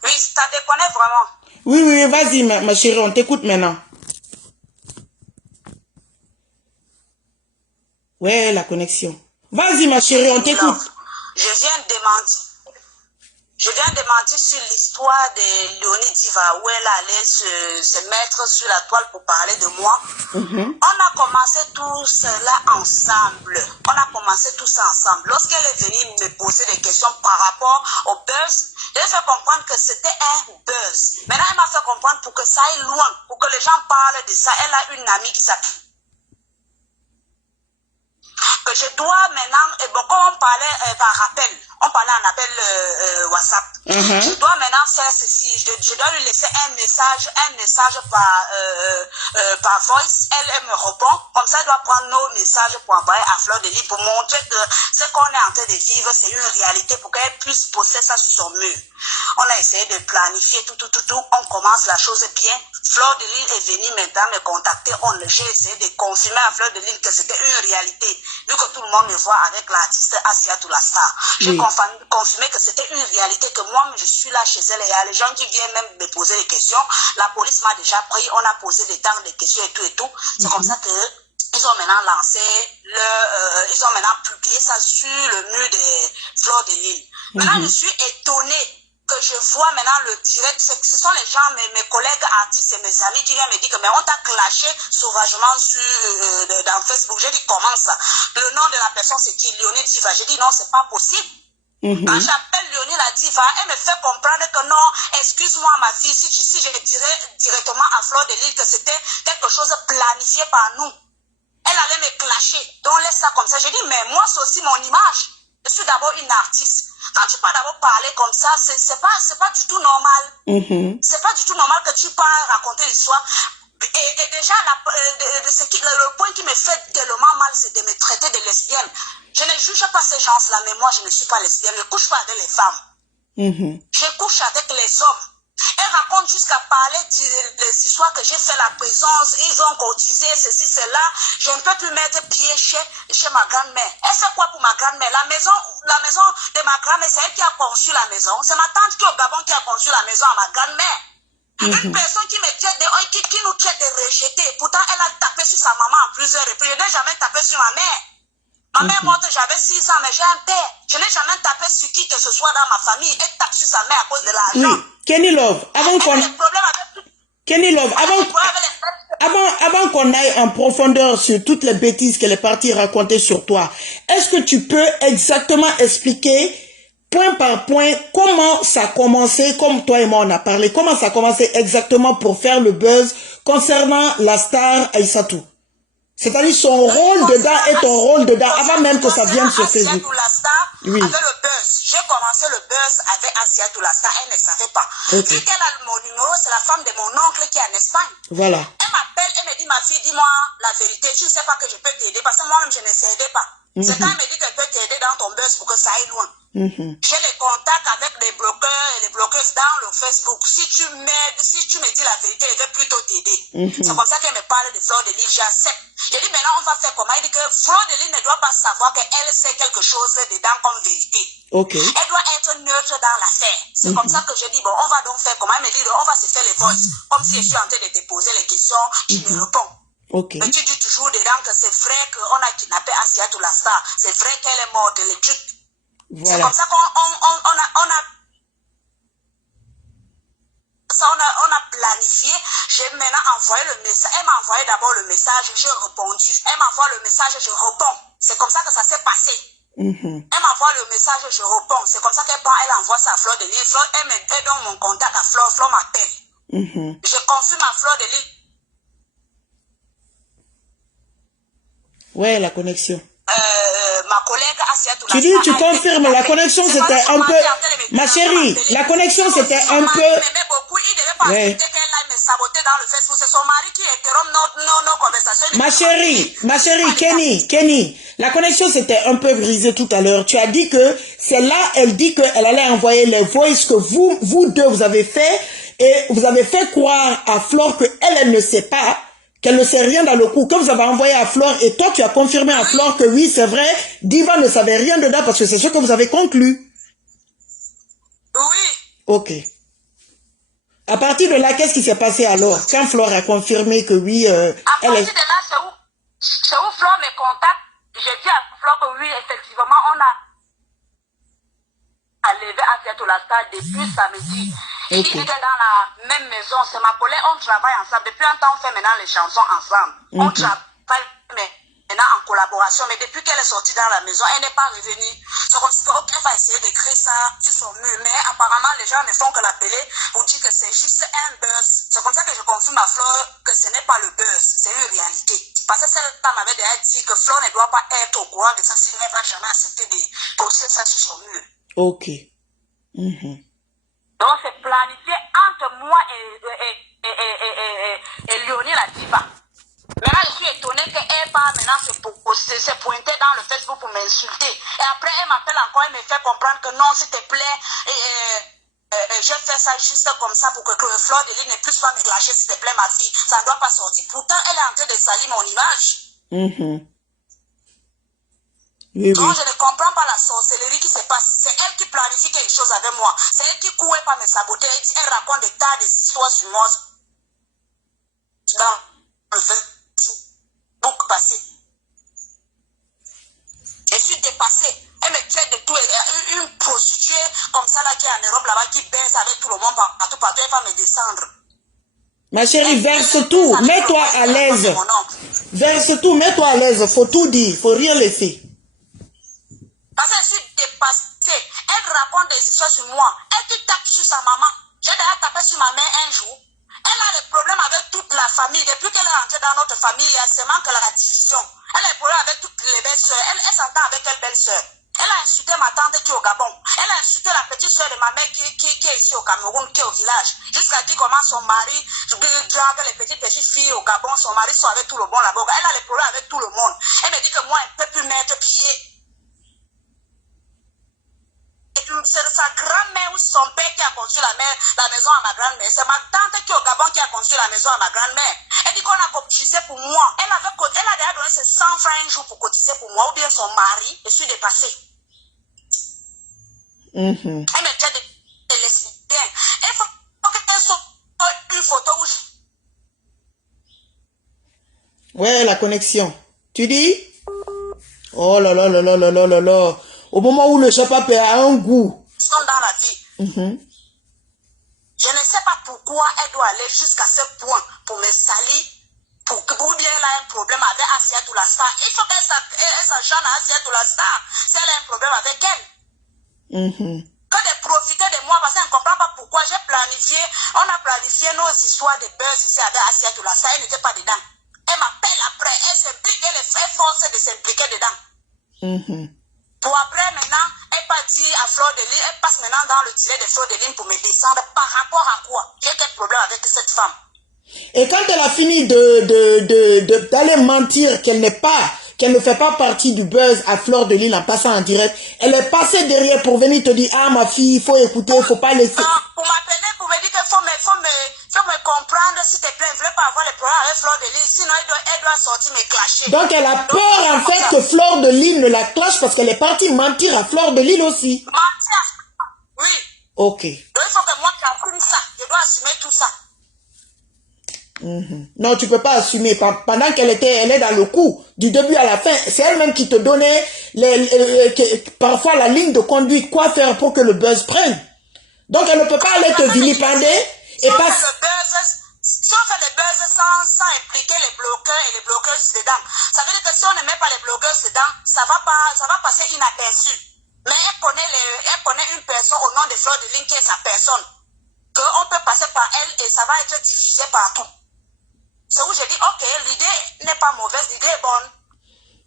Oui, ça déconne vraiment. Oui, oui, vas-y, ma chérie, on t'écoute maintenant. Ouais, la connexion. Vas-y, ma chérie, on t'écoute. Je viens de mentir sur l'histoire de Léonie Diva, où elle allait se mettre sur la toile pour parler de moi. On a commencé tout cela ensemble. Lorsqu'elle est venue me poser des questions par rapport au buzz, j'ai fait comprendre que c'était un buzz. Maintenant, elle m'a fait comprendre pour que ça aille loin, pour que les gens parlent de ça. Elle a une amie qui s'appelle... que je dois maintenant, et bon, comme on parlait par appel, on parlait en appel WhatsApp, je dois maintenant faire ceci, je dois lui laisser un message par voice, elle me répond, comme ça elle doit prendre nos messages pour envoyer à Fleur de Lys pour montrer que ce qu'on est en train de vivre, c'est une réalité pour qu'elle puisse poster ça sur son mur. On a essayé de planifier tout, on commence la chose bien. Fleur de Lys est venue maintenant me contacter, j'ai essayé de confirmer à Fleur de Lys que c'était une réalité. Vu que tout le monde me voit avec l'artiste Asiatou la star, j'ai confirmé que c'était une réalité, que moi je suis là chez elle et il y a les gens qui viennent même me poser des questions. La police m'a déjà pris, on a posé des temps de questions et tout. C'est comme ça que ils ont maintenant lancé ils ont maintenant publié ça sur le mur de Fleur de Lys. Maintenant je suis étonnée que je vois maintenant le direct, ce sont les gens, mes collègues artistes et mes amis qui viennent me dire que mais on t'a clashé sauvagement dans Facebook. J'ai dit comment ça? Le nom de la personne c'est qui? Léonie Diva. J'ai dit non, c'est pas possible. Quand j'appelle Léonie la Diva, elle me fait comprendre que non, excuse-moi ma fille, si je dirais directement à Fleur de Lys que c'était quelque chose planifié par nous. Elle allait me clasher. Donc laisse ça comme ça. J'ai dit mais moi c'est aussi mon image. Je suis d'abord une artiste. Quand tu peux d'abord parler comme ça, c'est pas du tout normal. C'est pas du tout normal que tu parles raconter l'histoire. Et déjà, le point qui me fait tellement mal, c'est de me traiter de lesbienne. Je ne juge pas ces gens-là, mais moi, je ne suis pas lesbienne. Je ne couche pas avec les femmes. Je couche avec les hommes. Elle raconte jusqu'à parler des histoires que j'ai fait la présence, ils ont cotisé, ceci, cela. Je ne peux plus mettre pied chez ma grand-mère. Elle fait quoi pour ma grand-mère? La maison de ma grand-mère, c'est elle qui a conçu la maison. C'est ma tante qui est au Gabon qui a conçu la maison à ma grand-mère. Une personne qui me traite qui nous traite de rejeter. Pourtant, elle a tapé sur sa maman en plusieurs reprises. Je n'ai jamais tapé sur ma mère. Ma mère morte, j'avais 6 ans, mais j'ai un père. Je n'ai jamais tapé sur qui que ce soit dans ma famille. Elle tape sur sa mère à cause de l'argent. Oui, Kenny Love, avant qu'on aille en profondeur sur toutes les bêtises qu'elle est partie raconter sur toi, est-ce que tu peux exactement expliquer point par point comment ça a commencé, comme toi et moi on a parlé, comment ça a commencé exactement pour faire le buzz concernant la star Aïssatou? C'est-à-dire son rôle dedans et ton rôle dedans, avant même que ça vienne sur Facebook. Oui. Avec le buzz. J'ai commencé le buzz avec Asiatou Lasta, elle ne savait pas. Vu qu'elle a mon numéro, c'est la femme de mon oncle qui est en Espagne. Voilà. Elle m'appelle, elle me dit, ma fille, dis-moi la vérité. Tu ne sais pas que je peux t'aider parce que moi-même, je ne savais pas. C'est quand elle me dit qu'elle peut t'aider dans ton buzz pour que ça aille loin. J'ai les contacts avec les bloqueurs et les bloqueuses dans le Facebook. Si tu m'aides, si tu me dis la vérité, je vais plutôt t'aider. C'est comme ça qu'elle me parle de Fleur de Lys. J'accepte. Je dis maintenant, on va faire comment? Elle dit que Fleur de Lys ne doit pas savoir qu'elle sait quelque chose dedans comme vérité. Elle doit être neutre dans l'affaire. C'est comme ça que je dis, bon, on va donc faire comment? Elle me dit, on va se faire les voices. Comme si je suis en train de te poser les questions, tu me réponds. Mais tu dis toujours dedans que c'est vrai qu'on a kidnappé Asiatou Lasta. C'est vrai qu'elle est morte, les trucs. Voilà. C'est comme ça on a planifié. J'ai maintenant envoyé le message. Elle m'a envoyé d'abord le message, j'ai répondu. Elle m'envoie le message, je réponds. C'est comme ça que ça s'est passé. Elle m'envoie le message, je réponds. C'est comme ça elle envoie sa Fleur de Lys. Elle donne mon contact à Fleur. Fleur m'appelle. Je confirme à Fleur de Lys. Ouais, la connexion. Ma collègue Asiatou Lasta. Tu dis, tu confirmes, la connexion c'était un peu... Ma chérie, la connexion c'était un peu... Il m'aimait beaucoup, il ne devait pas accepter qu'elle aille me saboter dans le Facebook. C'est son mari qui interrompt nos conversations. Ma chérie, Kenny, la connexion s'était un peu brisée tout à l'heure. Tu as dit que c'est là, elle dit qu'elle allait envoyer les voices que vous deux, vous avez fait, et vous avez fait croire à Flore qu'elle ne sait pas, qu'elle ne sait rien dans le coup, que vous avez envoyé à Flore, et toi tu as confirmé à Flore que oui, c'est vrai, Diva ne savait rien dedans parce que c'est ce que vous avez conclu. Oui. Ok. À partir de là, qu'est-ce qui s'est passé alors, quand Flore a confirmé que oui, à partir de là, c'est où Flore me contacte. J'ai dit à Flore que oui, effectivement, on a levé Asiatou Lasta depuis samedi. Il dit que dans la même maison, c'est ma collègue, on travaille ensemble. Depuis un temps, on fait maintenant les chansons ensemble. On travaille maintenant en collaboration, mais depuis qu'elle est sortie dans la maison, elle n'est pas revenue. C'est comme si elle va essayer d'écrire ça sur son mur, mais apparemment, les gens ne font que l'appeler pour dire que c'est juste un buzz. C'est comme ça que je confirme à Flore que ce n'est pas le buzz, c'est une réalité. Parce que cette femme m'avait déjà dit que Flore ne doit pas être au courant de ça, sinon elle ne va jamais accepter de poster ça sur son mur. Ok. Donc c'est planifié entre moi et Léonie la Diva. Maintenant je suis étonnée qu'elle part maintenant se pointer dans le Facebook pour m'insulter. Et après elle m'appelle encore, elle me fait comprendre que non, s'il te plaît, je fais ça juste comme ça pour que Fleur de Lys ne puisse pas me lâcher, s'il te plaît ma fille. Ça ne doit pas sortir. Pourtant elle est en train de salir mon image. Oui. Donc je ne comprends pas la sorcellerie qui se passe. C'est elle qui planifie quelque chose avec moi. C'est elle qui courait pas me saboter. Elle raconte des tas d'histoires sur moi dans le Facebook passé. Je suis dépassée. Elle me traite de tout. Une prostituée comme ça là qui est en Europe là-bas qui baisse avec tout le monde partout. Elle va me descendre. Ma chérie, verse tout. Mets-toi à l'aise. Verse tout. Mets-toi à l'aise. Faut tout dire. Faut rien laisser. Parce que je suis dépassée. Elle raconte des histoires sur moi. Elle qui tape sur sa maman. J'ai d'ailleurs tapé sur ma mère un jour. Elle a des problèmes avec toute la famille. Depuis qu'elle est rentrée dans notre famille, il y a seulement que la division. Elle a des problèmes avec toutes les belles-sœurs. Elle s'entend avec quelle belle-sœur. Elle a insulté ma tante qui est au Gabon. Elle a insulté la petite soeur de ma mère qui est ici au Cameroun, qui est au village. Jusqu'à dire comment son mari drague les petites filles au Gabon. Son mari sont avec tout le monde là-bas. Elle a les problèmes avec tout le monde. Elle me dit que moi, elle ne peut plus mettre pied. C'est sa grand-mère ou son père qui a construit la maison à ma grand-mère. C'est ma tante qui est au Gabon qui a construit la maison à ma grand-mère. Elle dit qu'on a cotisé pour moi. Elle a déjà donné ses 100 francs un jour pour cotiser pour moi. Ou bien son mari, je suis dépassée. Elle me dit de laisser bien. Il faut qu'elle soit une photo où ouais, la connexion. Tu dis? Oh là là là là là là là là. Au moment où le chapape a un goût. Sont dans la vie. Je ne sais pas pourquoi elle doit aller jusqu'à ce point pour me salir, ou bien elle a un problème avec Asiatou la star. Il faut qu'elle s'enchaîne à Asiatou la star si elle a un problème avec elle. Que de profiter de moi parce qu'elle ne comprend pas pourquoi j'ai planifié, on a planifié nos histoires de buzz ici avec Asiatou la star. Elle n'était pas dedans. Elle m'appelle après, elle s'implique, elle fait force de s'impliquer dedans. Pour après, maintenant, elle partit à Fleur de Lys, elle passe maintenant dans le tiré de Fleur de Lys pour me descendre. Par rapport à quoi? J'ai quel problème avec cette femme? Et quand elle a fini d'aller mentir qu'elle ne fait pas partie du buzz à Fleur de Lys en passant en direct, elle est passée derrière pour venir te dire, ah ma fille, il faut écouter, il ne faut pas laisser. Pour m'appeler, pour me dire qu'il faut me comprendre, s'il te plaît, je ne veux pas avoir les problèmes avec Fleur de Lys, sinon elle doit sortir me clasher. Donc elle a peur en fait que Fleur de Lys ne la clash parce qu'elle est partie mentir à Fleur de Lys aussi. Mentir? Oui. Ok. Donc il faut que moi j'assume ça, je dois assumer tout ça. Non, tu peux pas assumer. Pendant qu'elle est dans le coup, du début à la fin, c'est elle-même qui te donnait parfois la ligne de conduite, quoi faire pour que le buzz prenne. Donc elle ne peut pas aller te vilipender et pas... Si on fait le buzz sans impliquer les bloqueurs et les bloqueuses dedans, ça veut dire que si on ne met pas les bloqueuses dedans, ça va passer inaperçu. Mais elle connaît une personne au nom de Fleur de Lys qui est sa personne. Qu'on peut passer par elle et ça va être diffusé partout. C'est où j'ai dit, ok, l'idée n'est pas mauvaise, l'idée est bonne.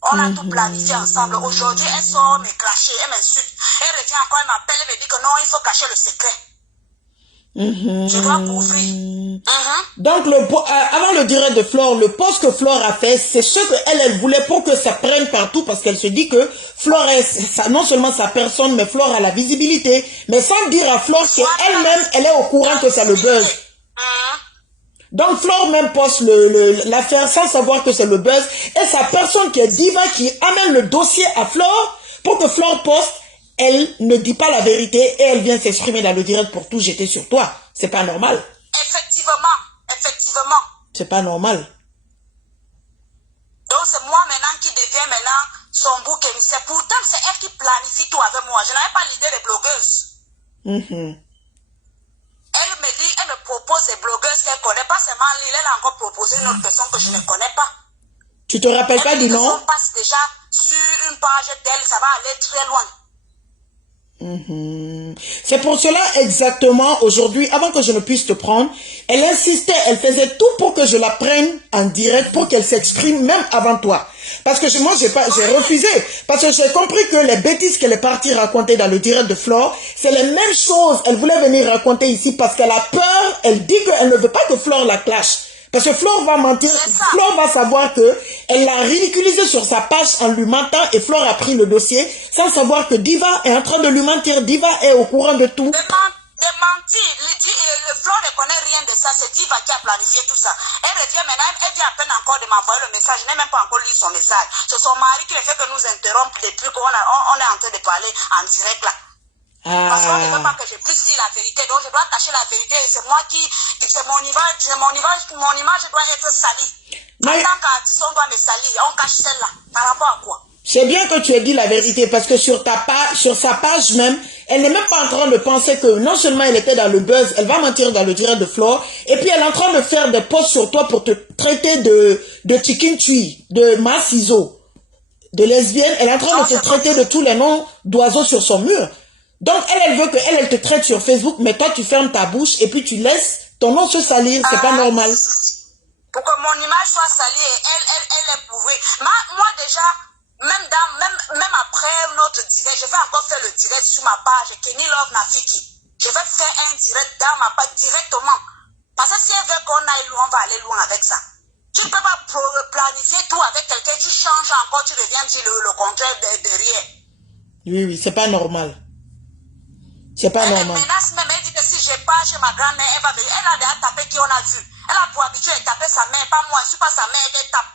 On a tout planifié ensemble. Aujourd'hui, elle sort me clasher, elle m'insulte. Elle revient encore, elle m'appelle, elle me dit que non, il faut cacher le secret. Je dois couvrir. Donc, avant le direct de Flore, le post que Flore a fait, c'est ce qu'elle voulait pour que ça prenne partout, parce qu'elle se dit que Flore est non seulement sa personne, mais Flore a la visibilité, mais sans dire à Flore qu'elle-même, elle est au courant que ça le buzz. Donc Flore même poste l'affaire sans savoir que c'est le buzz, et sa personne qui est Diva qui amène le dossier à Flore pour que Flore poste. Elle ne dit pas la vérité et elle vient s'exprimer dans le direct pour tout jeter sur toi. C'est pas normal. Effectivement. C'est pas normal. Donc c'est moi maintenant qui deviens maintenant son bouc émissaire. Pourtant c'est elle qui planifie tout avec moi. Je n'avais pas l'idée des blogueuses. Elle me propose des blogueuses qu'elle ne connaît pas seulement Lille. Elle a encore proposé une autre personne que je ne connais pas. Tu te rappelles pas du nom? Si on passe déjà sur une page d'elle, ça va aller très loin. C'est pour cela exactement aujourd'hui, avant que je ne puisse te prendre, elle insistait, elle faisait tout pour que je la prenne en direct, pour qu'elle s'exprime même avant toi. Parce que moi, j'ai refusé. Parce que j'ai compris que les bêtises qu'elle est partie raconter dans le direct de Flore, c'est les mêmes choses. Elle voulait venir raconter ici parce qu'elle a peur. Elle dit qu'elle ne veut pas que Flore la clash. Parce que Flore va mentir, Flore va savoir que elle l'a ridiculisé sur sa page en lui mentant et Flore a pris le dossier sans savoir que Diva est en train de lui mentir. Diva est au courant de tout. De mentir, Flore ne connaît rien de ça, c'est Diva qui a planifié tout ça. Elle revient maintenant, elle vient à peine encore de m'envoyer le message, je n'ai même pas encore lu son message. C'est son mari qui le fait que nous interrompre depuis qu'on est en train de parler en direct là. Parce qu'on ne veut pas que je puisse dire la vérité, donc je dois cacher la vérité et c'est moi c'est mon image doit être salie. En tant qu'artiste, on doit me salir, on cache celle-là. Par rapport à quoi? C'est bien que tu aies dit la vérité parce que sur sa page même, elle n'est même pas en train de penser que non seulement elle était dans le buzz, elle va mentir dans le direct de Flore, et puis elle est en train de faire des posts sur toi pour te traiter de chicken tree, de massizo, de lesbienne. Elle est en train de te traiter de tous les noms d'oiseaux sur son mur. Donc, elle veut qu'elle te traite sur Facebook, mais toi, tu fermes ta bouche et puis tu laisses ton nom se salir. C'est pas normal. Pour que mon image soit salie, elle est pouvée. Moi, déjà, même après notre direct, je vais encore le direct sur ma page, Kenny Love Nafiki. Je vais faire un direct dans ma page directement. Parce que si elle veut qu'on aille loin, on va aller loin avec ça. Tu ne peux pas planifier tout avec quelqu'un, tu changes encore, tu reviens dire le contraire derrière. Oui, oui, c'est pas normal. C'est pas normal. Elle menace même, elle dit que si je pars chez ma grand-mère, elle va venir. Elle a déjà tapé qui on a vu. Elle a pour habitude de taper sa mère, pas moi. Je ne suis pas sa mère, elle tape.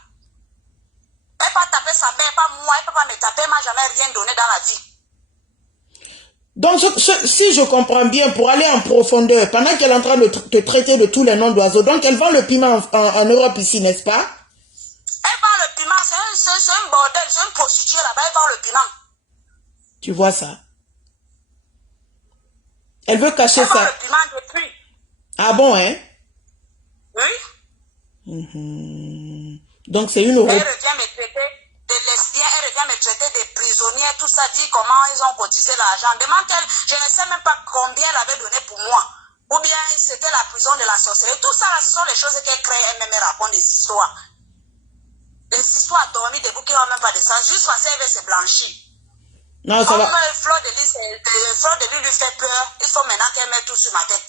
Elle ne peut pas taper sa mère, pas moi. Elle ne peut pas me taper, elle m'a jamais rien donné dans la vie. Donc, si je comprends bien, pour aller en profondeur, pendant qu'elle est en train de te traiter de tous les noms d'oiseaux, donc elle vend le piment en Europe ici, n'est-ce pas? Elle vend le piment, c'est un bordel, c'est une prostituée là-bas, elle vend le piment. Tu vois ça? Elle veut cacher elle ça. Elle vend le piment depuis. Ah bon, hein? Oui. Donc c'est une Europe. Elle revient me traiter de lesbiens, elle revient me traiter de prisonniers, tout ça, dit comment ils ont cotisé l'argent. Demande-elle, je ne sais même pas combien elle avait donné pour moi. Ou bien c'était la prison de la sorcellerie. Tout ça, ce sont les choses qu'elle crée, elle me raconte des histoires. Des histoires dormies, debout qui n'ont même pas de sens, juste parce qu'elle veut se blanchir. Non, ça va. Fleur de Lys lui fait peur, il faut maintenant qu'elle mette tout sur ma tête.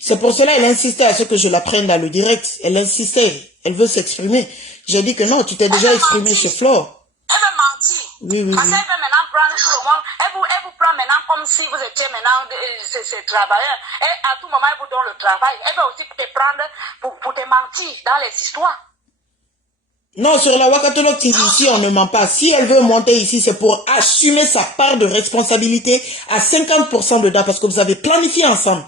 C'est pour cela qu'elle insistait à ce que je la prenne dans le direct. Elle insistait, elle veut s'exprimer. J'ai dit que non, tu t'es déjà exprimé chez Flore. Elle veut mentir. Oui, oui, parce oui. qu'elle veut maintenant prendre tout le monde. Elle vous prend maintenant comme si vous étiez maintenant ces travailleurs. Et à tout moment, elle vous donne le travail. Elle veut aussi te prendre pour te mentir dans les histoires. Non, sur la Wakatolok TV, ici, on ne ment pas. Si elle veut monter ici, c'est pour assumer sa part de responsabilité à 50% dedans, parce que vous avez planifié ensemble.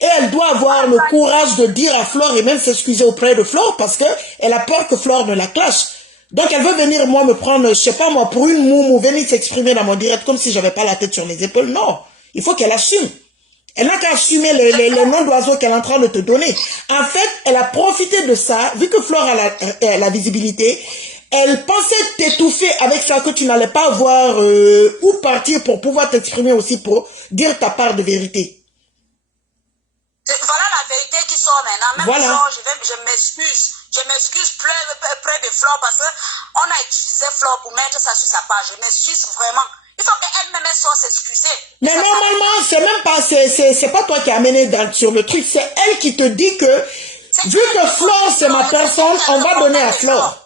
Et elle doit avoir le courage de dire à Flore et même s'excuser auprès de Flore, parce que elle a peur que Flore ne la clash. Donc elle veut venir, moi, me prendre, je sais pas moi, pour une moumou, venir s'exprimer dans mon direct comme si j'avais pas la tête sur les épaules. Non, il faut qu'elle assume. Elle n'a qu'à assumer les noms d'oiseaux qu'elle est en train de te donner. En fait, elle a profité de ça, vu que Flore a la visibilité, elle pensait t'étouffer avec ça, que tu n'allais pas voir où partir pour pouvoir t'exprimer aussi, pour dire ta part de vérité. Voilà la vérité qui sort maintenant. Même voilà. Flore, je m'excuse. Je m'excuse près de Flore parce qu'on a utilisé Flore pour mettre ça sur sa page. Je m'excuse vraiment. Il faut qu'elle-même soit s'excuser. Mais normalement, c'est même pas, c'est pas toi qui as amené sur le truc, c'est elle qui te dit que, vu que Flore c'est ma personne, on va donner à Flore.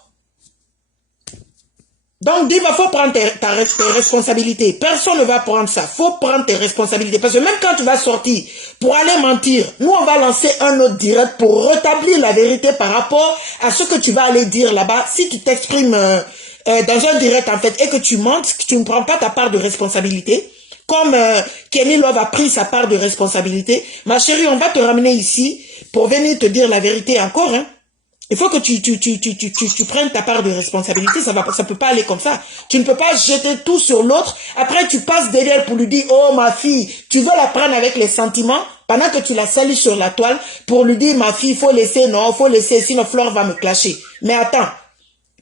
Donc, dis, il faut prendre tes responsabilités. Personne ne va prendre ça. Faut prendre tes responsabilités. Parce que même quand tu vas sortir pour aller mentir, nous, on va lancer un autre direct pour rétablir la vérité par rapport à ce que tu vas aller dire là-bas. Si tu t'exprimes dans un direct, en fait, et que tu mentes, que tu ne prends pas ta part de responsabilité, comme Kenny Love a pris sa part de responsabilité, ma chérie, on va te ramener ici pour venir te dire la vérité encore, hein. Il faut que tu prennes ta part de responsabilité, ça peut pas aller comme ça. Tu ne peux pas jeter tout sur l'autre, après tu passes derrière pour lui dire, oh ma fille, tu veux la prendre avec les sentiments, pendant que tu la salis sur la toile, pour lui dire, ma fille, il faut laisser, non, il faut laisser, sinon Flore va me clasher. Mais attends,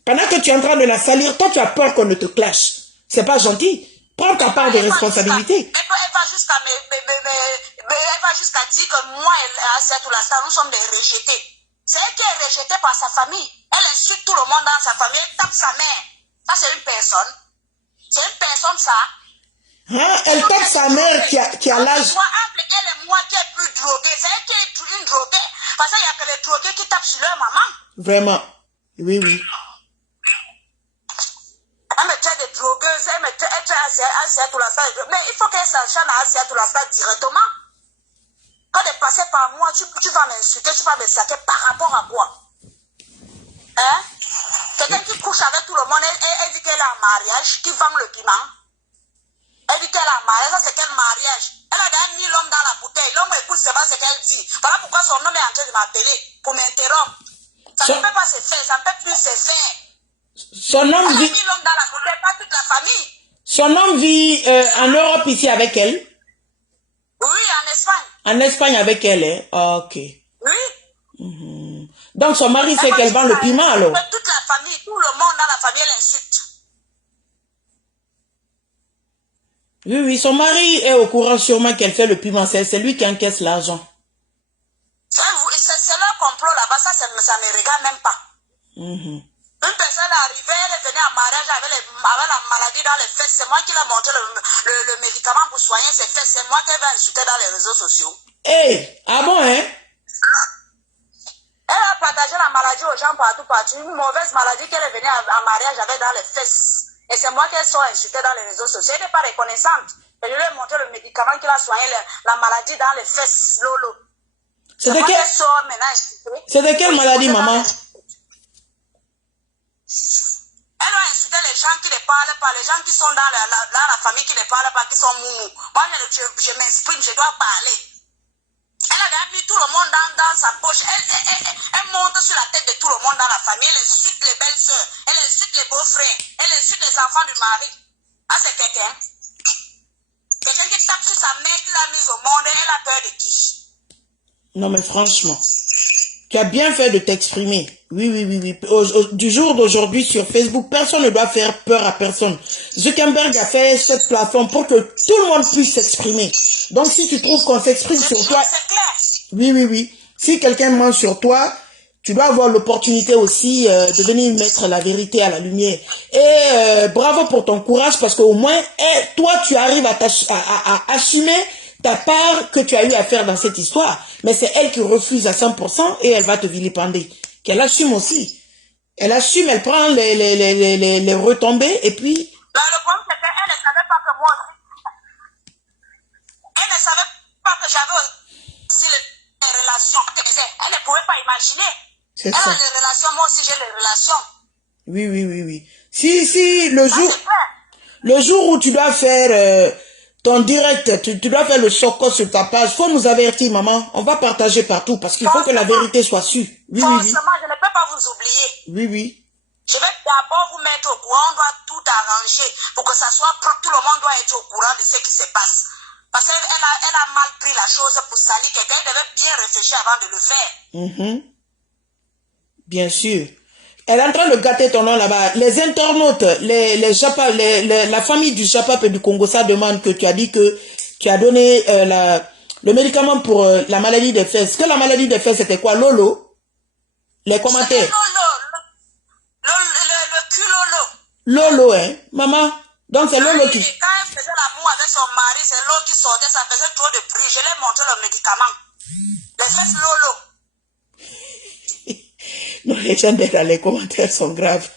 pendant que tu es en train de la salir, toi tu as peur qu'on ne te clash. C'est pas gentil. Prends ta part de responsabilité. Elle va jusqu'à dire que moi et Asiatou Lasta, nous sommes des rejetés. C'est elle qui est rejetée par sa famille. Elle insulte tout le monde dans sa famille. Elle tape sa mère. Ça, c'est une personne. C'est une personne, ça. Hein? Elle tape sa mère qui a l'âge. Entre elle et moi qui est plus droguée. C'est elle qui est une droguée. Parce qu'il n'y a que les drogués qui tapent sur leur maman. Vraiment. Oui, oui. Elle me traite de drogueuse. Elle me traite Asiatou Lasta. Mais il faut qu'elle s'enchaîne à Asiatou Lasta directement. Quand elle passait par moi, tu vas m'insulter, tu vas me saquer par rapport à quoi? Hein? Quelqu'un qui couche avec tout le monde, elle dit qu'elle a un mariage, qui vend le piment. Elle dit qu'elle a un mariage, ça c'est quel mariage? Elle a déjà mis l'homme dans la bouteille. L'homme écoute seulement ce qu'elle dit. Voilà pourquoi son homme est en train de m'appeler pour m'interrompre. Ça ne peut pas se faire, ça ne peut plus se faire. Son homme vit... Elle a mis l'homme dans la bouteille, pas toute la famille. Son homme vit en Europe ici avec elle? Oui, en Espagne. En Espagne avec elle, hein? Ok. Oui. Donc son mari sait qu'elle vend le piment alors? Toute la famille, tout le monde dans la famille l'insulte. Oui, oui, son mari est au courant sûrement qu'elle fait le piment, c'est lui qui encaisse l'argent. C'est leur complot là-bas, ça ne me regarde même pas. Une personne est arrivée, elle est venue en mariage avec la maladie dans les fesses. C'est moi qui l'ai montré le médicament pour soigner ses fesses. C'est moi qui vais insulter dans les réseaux sociaux. Hey, ah bon, hein? Elle a partagé la maladie aux gens partout. Une mauvaise maladie qu'elle est venue en mariage avec dans les fesses. Et c'est moi qui ai insulté dans les réseaux sociaux. Elle n'est pas reconnaissante. Et je lui ai montré le médicament qui a soigné la maladie dans les fesses, Lolo. C'est de quelle maladie, maman? Elle a insulté les gens qui ne parlent pas, les gens qui sont dans la famille qui ne parlent pas, qui sont moumous. Moi, je m'exprime, je dois parler. Elle a mis tout le monde dans sa poche. Elle monte sur la tête de tout le monde dans la famille. Elle insulte les belles-sœurs. Elle insulte les beaux-frères. Elle insulte les enfants du mari. Ah, c'est quelqu'un. Quelqu'un qui tape sur sa mère, qui l'a mise au monde. Elle a peur de qui? Non, mais franchement, tu as bien fait de t'exprimer. Oui. Du jour d'aujourd'hui sur Facebook, personne ne doit faire peur à personne. Zuckerberg a fait cette plateforme pour que tout le monde puisse s'exprimer. Donc, si tu trouves qu'on s'exprime sur toi... C'est clair. Oui. Si quelqu'un ment sur toi, tu dois avoir l'opportunité aussi de venir mettre la vérité à la lumière. Et bravo pour ton courage parce qu'au moins, toi, tu arrives à assumer ta part que tu as eu à faire dans cette histoire. Mais c'est elle qui refuse à 100% et elle va te vilipender. Qu'elle assume aussi. Elle assume, elle prend les retombées et puis... Là, le problème, c'est qu'elle ne savait pas que moi aussi... Elle ne savait pas que j'avais aussi les relations. Elle ne pouvait pas imaginer. Elle a les relations, moi aussi j'ai les relations. Oui. Si, le jour où tu dois faire ton direct, tu dois faire le soko sur ta page, faut nous avertir, maman. On va partager partout parce qu'il faut que la vérité soit sûre. Oui. Forcément, je ne peux pas vous oublier. Oui. Je vais d'abord vous mettre au courant, on doit tout arranger pour que ça soit propre. Tout le monde doit être au courant de ce qui se passe. Parce qu'elle a mal pris la chose pour salir quelqu'un. Elle devait bien réfléchir avant de le faire. Bien sûr. Elle est en train de gâter ton nom là-bas. Les internautes, la famille du Japap et du Congo, ça demande que tu as dit que tu as donné le médicament pour la maladie des fesses. Que la maladie des fesses, c'était quoi, Lolo? Les commentaires. Le cul Lolo. Lolo, hein, maman. Donc c'est Lolo qui... Quand elle faisait l'amour avec son mari, c'est l'eau qui sortait, ça faisait trop de bruit. Je l'ai montré le médicament. Les fesses Lolo. Non, les gens dans les commentaires sont graves.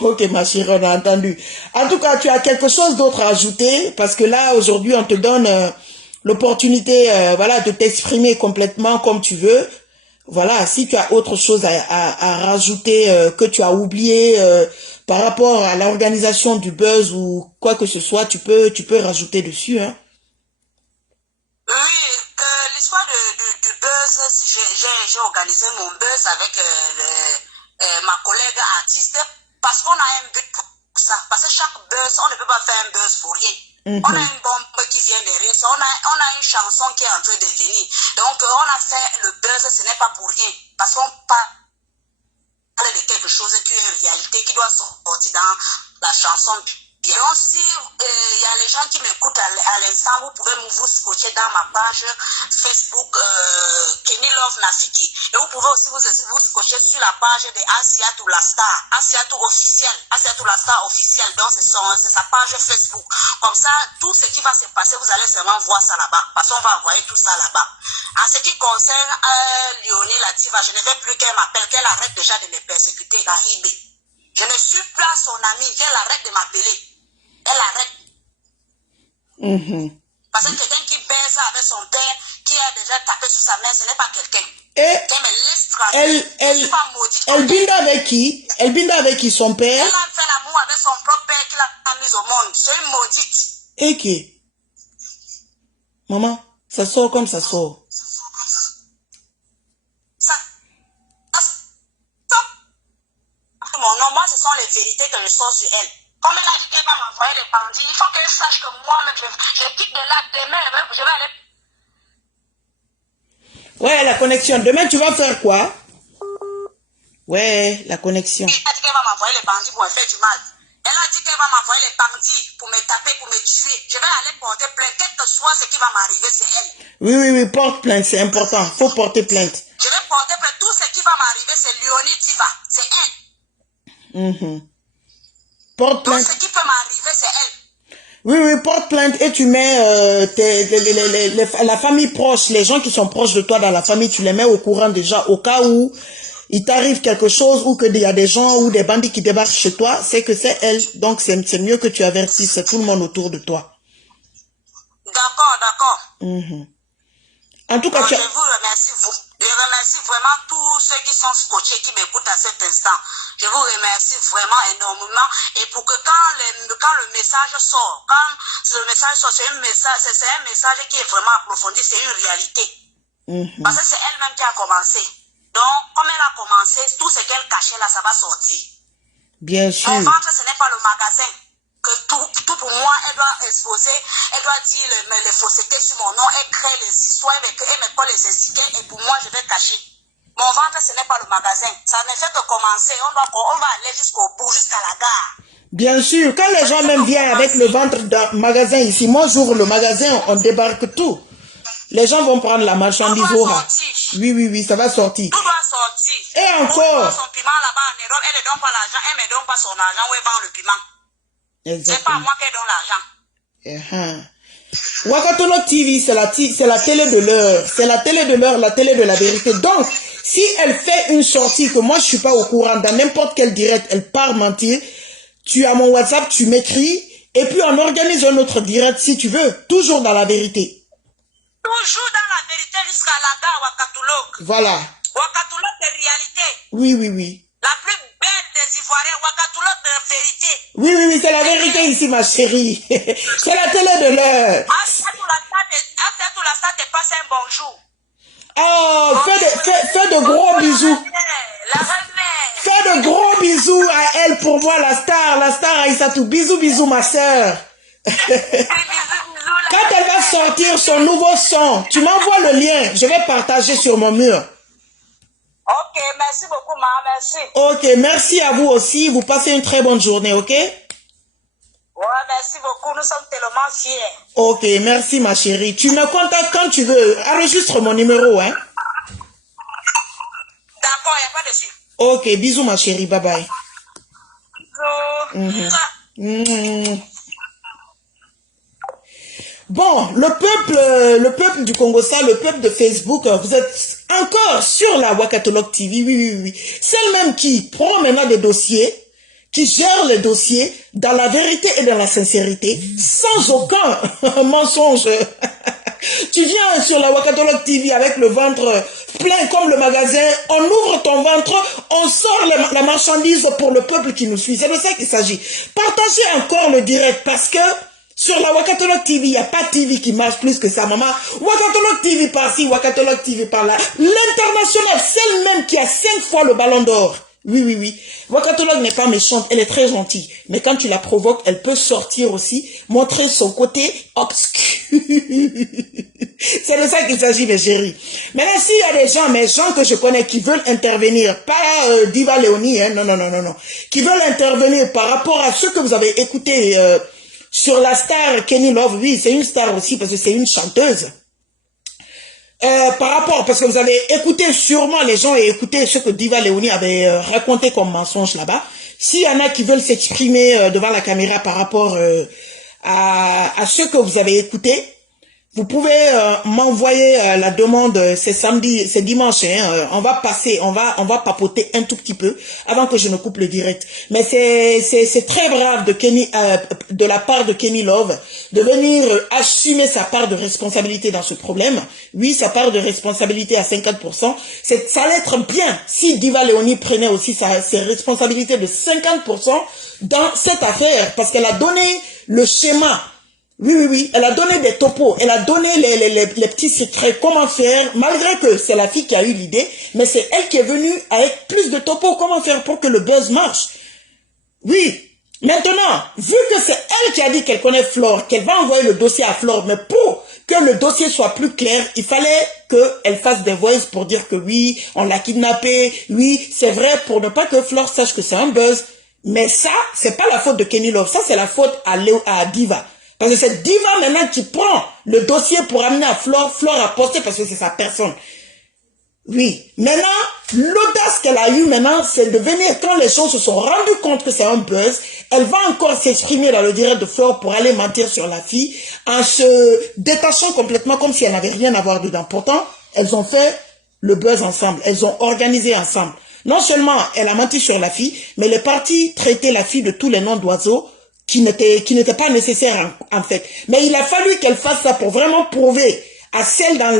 Ok, ma chérie, on a entendu. En tout cas, tu as quelque chose d'autre à ajouter parce que là, aujourd'hui, on te donne l'opportunité voilà, de t'exprimer complètement comme tu veux. Voilà, si tu as autre chose à rajouter que tu as oublié par rapport à l'organisation du buzz ou quoi que ce soit, tu peux rajouter dessus. Hein. Oui, l'histoire du buzz, j'ai organisé mon buzz avec ma collègue artiste parce qu'on a un but pour ça. Parce que chaque buzz, on ne peut pas faire un buzz pour rien. On a une bombe qui vient derrière ça, on a une chanson qui est en train de venir. Donc on a fait le buzz, ce n'est pas pour rien. Parce qu'on parle de quelque chose qui est une réalité, qui doit sortir dans la chanson. Donc si il y a les gens qui m'écoutent à l'instant, vous pouvez vous scotcher dans ma page Facebook Kenny Love Nafiki. Et vous pouvez aussi vous scotcher sur la page de Asiatou La Star, Asiatou officiel, Asiatou La Star officiel. Donc c'est sa page Facebook. Comme ça, tout ce qui va se passer, vous allez seulement voir ça là-bas. Parce qu'on va envoyer tout ça là-bas. En ce qui concerne Léonie Lativa, je ne veux plus qu'elle m'appelle, qu'elle arrête déjà de me persécuter, la RIB. Je ne suis pas son amie, qu'elle arrête de m'appeler. Elle arrête. Parce que quelqu'un qui baise avec son père, qui a déjà tapé sur sa mère, ce n'est pas quelqu'un. Qu'elle me laisse tranquille. Je suis pas maudite. Elle binde avec qui? Elle binde avec qui? Son père? Elle a fait l'amour avec son propre père qui l'a mise au monde. C'est une maudite. Et qui? Maman, ça sort comme ça sort. Mon nom, moi, ce sont les vérités que je sors sur elle. Comme elle a dit qu'elle va m'envoyer les bandits, il faut qu'elle sache que moi-même, je quitte de là demain, je vais aller. Ouais, la connexion. Demain, tu vas faire quoi? Ouais, la connexion. Elle a dit qu'elle va m'envoyer les bandits pour me faire du mal. Elle a dit qu'elle va m'envoyer les bandits pour me taper, pour me tuer. Je vais aller porter plainte. Quel que soit ce qui va m'arriver, c'est elle. Oui, porte plainte, c'est important. Faut porter plainte. Je vais porter plainte. Tout ce qui va m'arriver, c'est Léonie Tiva. C'est elle. Porte Donc, plainte. ce qui peut m'arriver, c'est elle. Oui, porte plainte et tu mets la famille proche, les gens qui sont proches de toi dans la famille, tu les mets au courant déjà au cas où il t'arrive quelque chose ou qu'il y a des gens ou des bandits qui débarquent chez toi, c'est que c'est elle. Donc, c'est mieux que tu avertisses tout le monde autour de toi. D'accord. En tout cas, je vous remercie, je remercie vraiment tous ceux qui sont scotchés, qui m'écoutent à cet instant. Je vous remercie vraiment énormément. Et pour que quand le message sort, c'est un message qui est vraiment approfondi, c'est une réalité. Parce que c'est elle-même qui a commencé. Donc, comme elle a commencé, tout ce qu'elle cachait là, ça va sortir. Bien sûr. Mon ventre, ce n'est pas le magasin. Que tout pour moi, elle doit exposer, elle doit dire les faussetés sur mon nom, elle crée les histoires, elle me colle les étiquettes et pour moi, je vais cacher. Mon ventre, ce n'est pas le magasin. Ça ne fait que commencer. On va aller jusqu'au bout, jusqu'à la gare. Bien sûr, quand les gens même viennent avec le ventre d'un magasin ici, moi j'ouvre le magasin, on débarque tout. Les gens vont prendre la marchandise. Oui, ça va sortir. Tout doit sortir. Et encore. On son piment là-bas en Europe, elle ne donne pas l'argent, elle ne me donne pas son argent où elle vend le piment. C'est pas à moi qu'elle donne l'argent. Wakatolok TV, c'est la télé de l'heure. C'est la télé de l'heure, la télé de la vérité. Donc, si elle fait une sortie que moi je suis pas au courant, dans n'importe quel direct, elle part mentir, tu as mon WhatsApp, tu m'écris, et puis on organise un autre direct si tu veux, toujours dans la vérité. Toujours dans la vérité jusqu'à la gare Wakatolok. Voilà. Wakatolok de réalité. Oui. La plus belle des Ivoiriens, Wakatolok de vérité. Oui, c'est la vérité ici, ma chérie. C'est la télé de l'heure. Tout l'instant, te passe un bonjour. Oh, fais de gros bisous. Fais de gros bisous à elle pour moi, la star Aïssatou. Bisous, ma soeur. Quand elle va sortir son nouveau son, tu m'envoies le lien. Je vais partager sur mon mur. Ok, merci beaucoup, ma, merci. Ok, merci à vous aussi. Vous passez une très bonne journée, ok? Ouais, merci beaucoup. Nous sommes tellement fiers. Ok, merci, ma chérie. Tu me contactes quand tu veux. Enregistre mon numéro, hein? D'accord, il n'y a pas de souci. Ok, bisous, ma chérie. Bye bye. Bisous. Bon, le peuple du Congo, ça, le peuple de Facebook, vous êtes encore sur la Wakatolok TV, oui. Celle-même qui prend maintenant des dossiers, qui gère les dossiers dans la vérité et dans la sincérité, sans aucun mensonge. Tu viens sur la Wakatolok TV avec le ventre plein comme le magasin, on ouvre ton ventre, on sort la marchandise pour le peuple qui nous suit. C'est de ça qu'il s'agit. Partagez encore le direct parce que sur la Wakatolok TV, il n'y a pas de TV qui marche plus que ça, maman. Wakatolok TV par-ci, Wakatolok TV par-là. L'international, celle même qui a 5 fois le ballon d'or. Oui. Wakatolok n'est pas méchante, elle est très gentille. Mais quand tu la provoques, elle peut sortir aussi, montrer son côté obscur. C'est de ça qu'il s'agit, mes chéris. Maintenant, s'il y a des gens, mes gens que je connais, qui veulent intervenir, pas Diva Léonie, hein, non, qui veulent intervenir par rapport à ce que vous avez écouté sur la star Kenny Love, oui, c'est une star aussi parce que c'est une chanteuse. Par rapport, parce que vous avez écouté sûrement, les gens ont écouté ce que Diva Léonie avait raconté comme mensonge là-bas. S'il y en a qui veulent s'exprimer devant la caméra par rapport à ce que vous avez écouté, vous pouvez m'envoyer la demande, c'est samedi, c'est dimanche, hein, on va passer, on va papoter un tout petit peu avant que je ne coupe le direct. Mais c'est très brave de la part de Kenny Love de venir assumer sa part de responsabilité dans ce problème. Oui, sa part de responsabilité à 50%. Ça allait être bien si Diva Léonie prenait aussi ses responsabilités de 50% dans cette affaire parce qu'elle a donné le schéma. Oui, elle a donné des topos, elle a donné les petits secrets, comment faire, malgré que c'est la fille qui a eu l'idée, mais c'est elle qui est venue avec plus de topos, comment faire pour que le buzz marche. Oui, maintenant, vu que c'est elle qui a dit qu'elle connaît Flore, qu'elle va envoyer le dossier à Flore, mais pour que le dossier soit plus clair, il fallait qu'elle fasse des voices pour dire que oui, on l'a kidnappé, oui, c'est vrai, pour ne pas que Flore sache que c'est un buzz. Mais ça, c'est pas la faute de Kenny Love, ça c'est la faute à Diva. Parce que c'est Diva maintenant qui prend le dossier pour amener à Flore. Flore a posté parce que c'est sa personne. Oui. Maintenant, l'audace qu'elle a eue maintenant, c'est de venir, quand les gens se sont rendus compte que c'est un buzz, elle va encore s'exprimer dans le direct de Fleur pour aller mentir sur la fille, en se détachant complètement comme si elle n'avait rien à voir dedans. Pourtant, elles ont fait le buzz ensemble, elles ont organisé ensemble. Non seulement elle a menti sur la fille, mais elle est partie traiter la fille de tous les noms d'oiseaux qui n'étaient pas nécessaires en fait. Mais il a fallu qu'elle fasse ça pour vraiment prouver à celle dans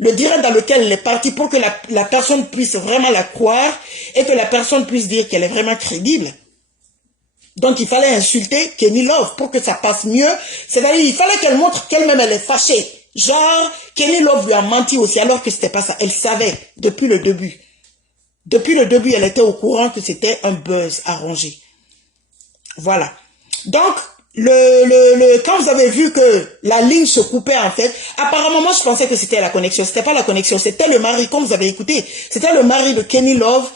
le direct dans lequel elle est partie pour que la personne puisse vraiment la croire et que la personne puisse dire qu'elle est vraiment crédible. Donc il fallait insulter Kenny Love pour que ça passe mieux. C'est-à-dire il fallait qu'elle montre qu'elle-même elle est fâchée. Genre Kenny Love lui a menti aussi alors que c'était pas ça. Elle savait depuis le début. Depuis le début, elle était au courant que c'était un buzz arrangé. Voilà. Donc, quand vous avez vu que la ligne se coupait en fait, apparemment moi je pensais que c'était la connexion. C'était pas la connexion, c'était le mari, comme vous avez écouté. C'était le mari de Kenny Love,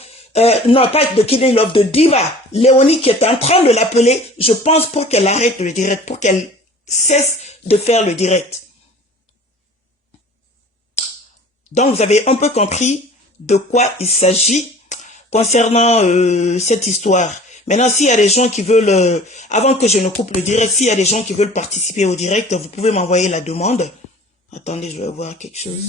non pas de Kenny Love, de Diva, Léonie qui est en train de l'appeler, je pense pour qu'elle arrête le direct, pour qu'elle cesse de faire le direct. Donc vous avez un peu compris de quoi il s'agit concernant cette histoire. Maintenant, s'il y a des gens qui veulent, avant que je ne coupe le direct, s'il y a des gens qui veulent participer au direct, vous pouvez m'envoyer la demande. Attendez, je vais voir quelque chose.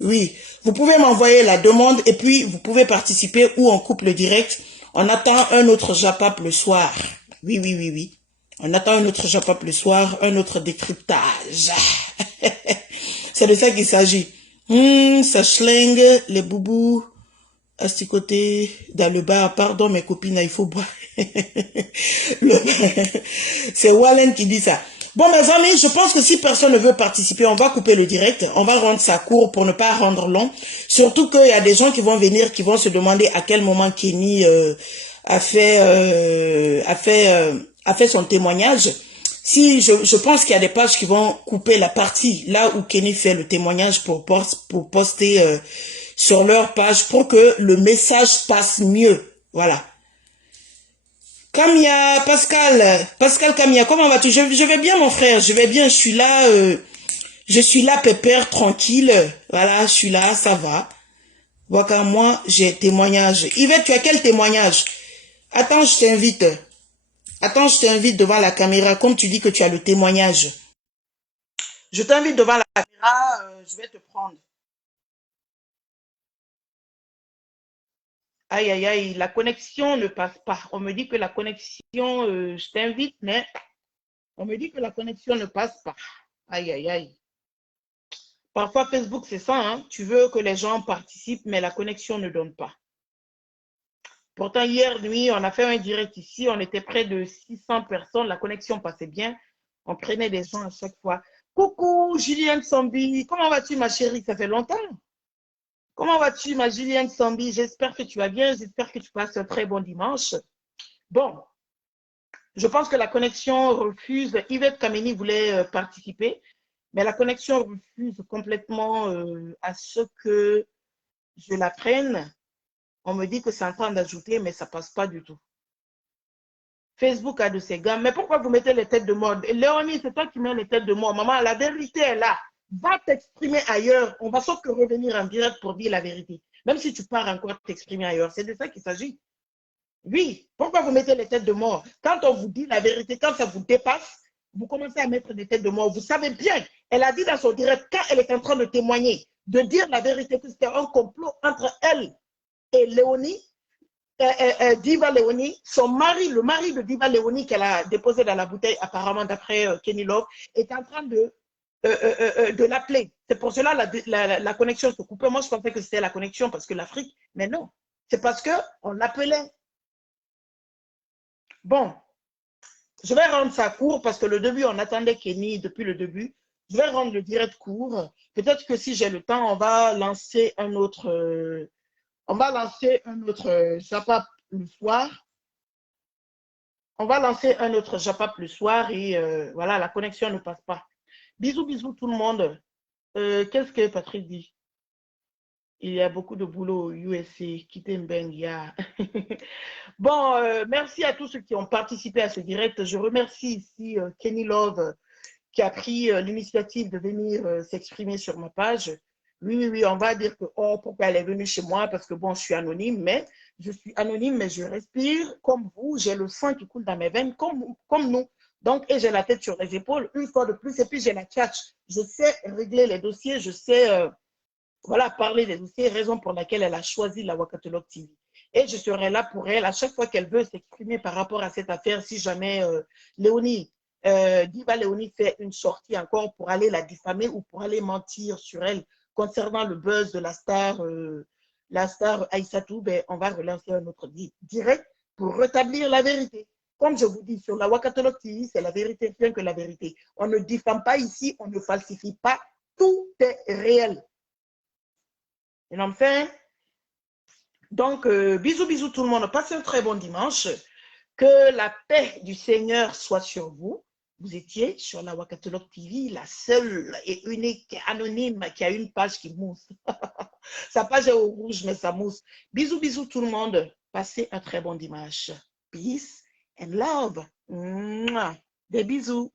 Oui, vous pouvez m'envoyer la demande et puis vous pouvez participer ou on coupe le direct. On attend un autre Japap le soir. Oui, oui, oui, oui. On attend un autre Japap le soir, un autre décryptage. C'est de ça qu'il s'agit. Ça schlingue, les boubous, asticotés dans le bar. Pardon mes copines, il faut boire. C'est Wallen qui dit ça. Bon mes amis, je pense que si personne ne veut participer, on va couper le direct. On va rendre ça court pour ne pas rendre long. Surtout qu'il y a des gens qui vont venir, qui vont se demander à quel moment Kenny a fait son témoignage. Si je pense qu'il y a des pages qui vont couper la partie là où Kenny fait le témoignage pour poster sur leur page pour que le message passe mieux. Voilà. Camilla, Pascal Camilla, comment vas-tu? Je vais bien mon frère, je vais bien, je suis là pépère, tranquille. Voilà, je suis là, ça va. Voilà, moi j'ai témoignage. Yvette, tu as quel témoignage? Attends, je t'invite. Attends, je t'invite devant la caméra, comme tu dis que tu as le témoignage. Je t'invite devant la caméra, je vais te prendre. Aïe, aïe, aïe, la connexion ne passe pas. On me dit que la connexion, je t'invite, mais on me dit que la connexion ne passe pas. Aïe, aïe, aïe. Parfois, Facebook, c'est ça, hein? Tu veux que les gens participent, mais la connexion ne donne pas. Pourtant, hier nuit, on a fait un direct ici, on était près de 600 personnes, la connexion passait bien, on prenait des gens à chaque fois. Coucou, Julienne Sambi, comment vas-tu ma chérie? Ça fait longtemps. Comment vas-tu ma Julienne Sambi? J'espère que tu vas bien, j'espère que tu passes un très bon dimanche. Bon, je pense que la connexion refuse, Yvette Kameni voulait participer, mais la connexion refuse complètement à ce que je la prenne. On me dit que c'est en train d'ajouter, mais ça ne passe pas du tout. Facebook a de ses gars. Mais pourquoi vous mettez les têtes de mort? Léonie, c'est toi qui mets les têtes de mort. Maman, la vérité est là. Va t'exprimer ailleurs. On va sauf que revenir en direct pour dire la vérité. Même si tu pars encore t'exprimer ailleurs. C'est de ça qu'il s'agit. Oui. Pourquoi vous mettez les têtes de mort? Quand on vous dit la vérité, quand ça vous dépasse, vous commencez à mettre des têtes de mort. Vous savez bien, elle a dit dans son direct, quand elle est en train de témoigner, de dire la vérité, que c'était un complot entre elle et Léonie, Diva Léonie, son mari, le mari de Diva Léonie qu'elle a déposé dans la bouteille, apparemment d'après Kenny Love, est en train de l'appeler. C'est pour cela la connexion se coupait. Moi, je pensais que c'était la connexion parce que l'Afrique, mais non. C'est parce qu'on l'appelait. Bon, je vais rendre ça court parce que le début, on attendait Kenny depuis le début. Je vais rendre le direct court. Peut-être que si j'ai le temps, on va lancer un autre... Japap le soir. On va lancer un autre Japap le soir et voilà, la connexion ne passe pas. Bisous, bisous tout le monde. Qu'est-ce que Patrick dit? Il y a beaucoup de boulot au USA. Kitembengia. Bon, merci à tous ceux qui ont participé à ce direct. Je remercie ici Kenny Love qui a pris l'initiative de venir s'exprimer sur ma page. Oui, oui, oui, on va dire que, oh, pourquoi elle est venue chez moi? Parce que bon, je suis anonyme, mais je respire comme vous, j'ai le sang qui coule dans mes veines comme nous. Donc, et j'ai la tête sur les épaules, une fois de plus, et puis j'ai la tchatch. Je sais régler les dossiers, je sais, voilà, parler des dossiers, raison pour laquelle elle a choisi la Wakatolog TV. Et je serai là pour elle à chaque fois qu'elle veut s'exprimer par rapport à cette affaire, si jamais Léonie, Diva Léonie fait une sortie encore pour aller la diffamer ou pour aller mentir sur elle concernant le buzz de la star Aïssatou, ben, on va relancer un autre direct pour rétablir la vérité. Comme je vous dis, sur la Wakatolog TV, c'est la vérité, rien que la vérité. On ne diffame pas ici, on ne falsifie pas, tout est réel. Et enfin, donc, bisous, bisous tout le monde. Passez un très bon dimanche. Que la paix du Seigneur soit sur vous. Vous étiez sur la Wakatolog TV, la seule et unique anonyme qui a une page qui mousse. Sa page est au rouge, mais ça mousse. Bisous, bisous tout le monde. Passez un très bon dimanche. Peace and love. Mouah. Des bisous.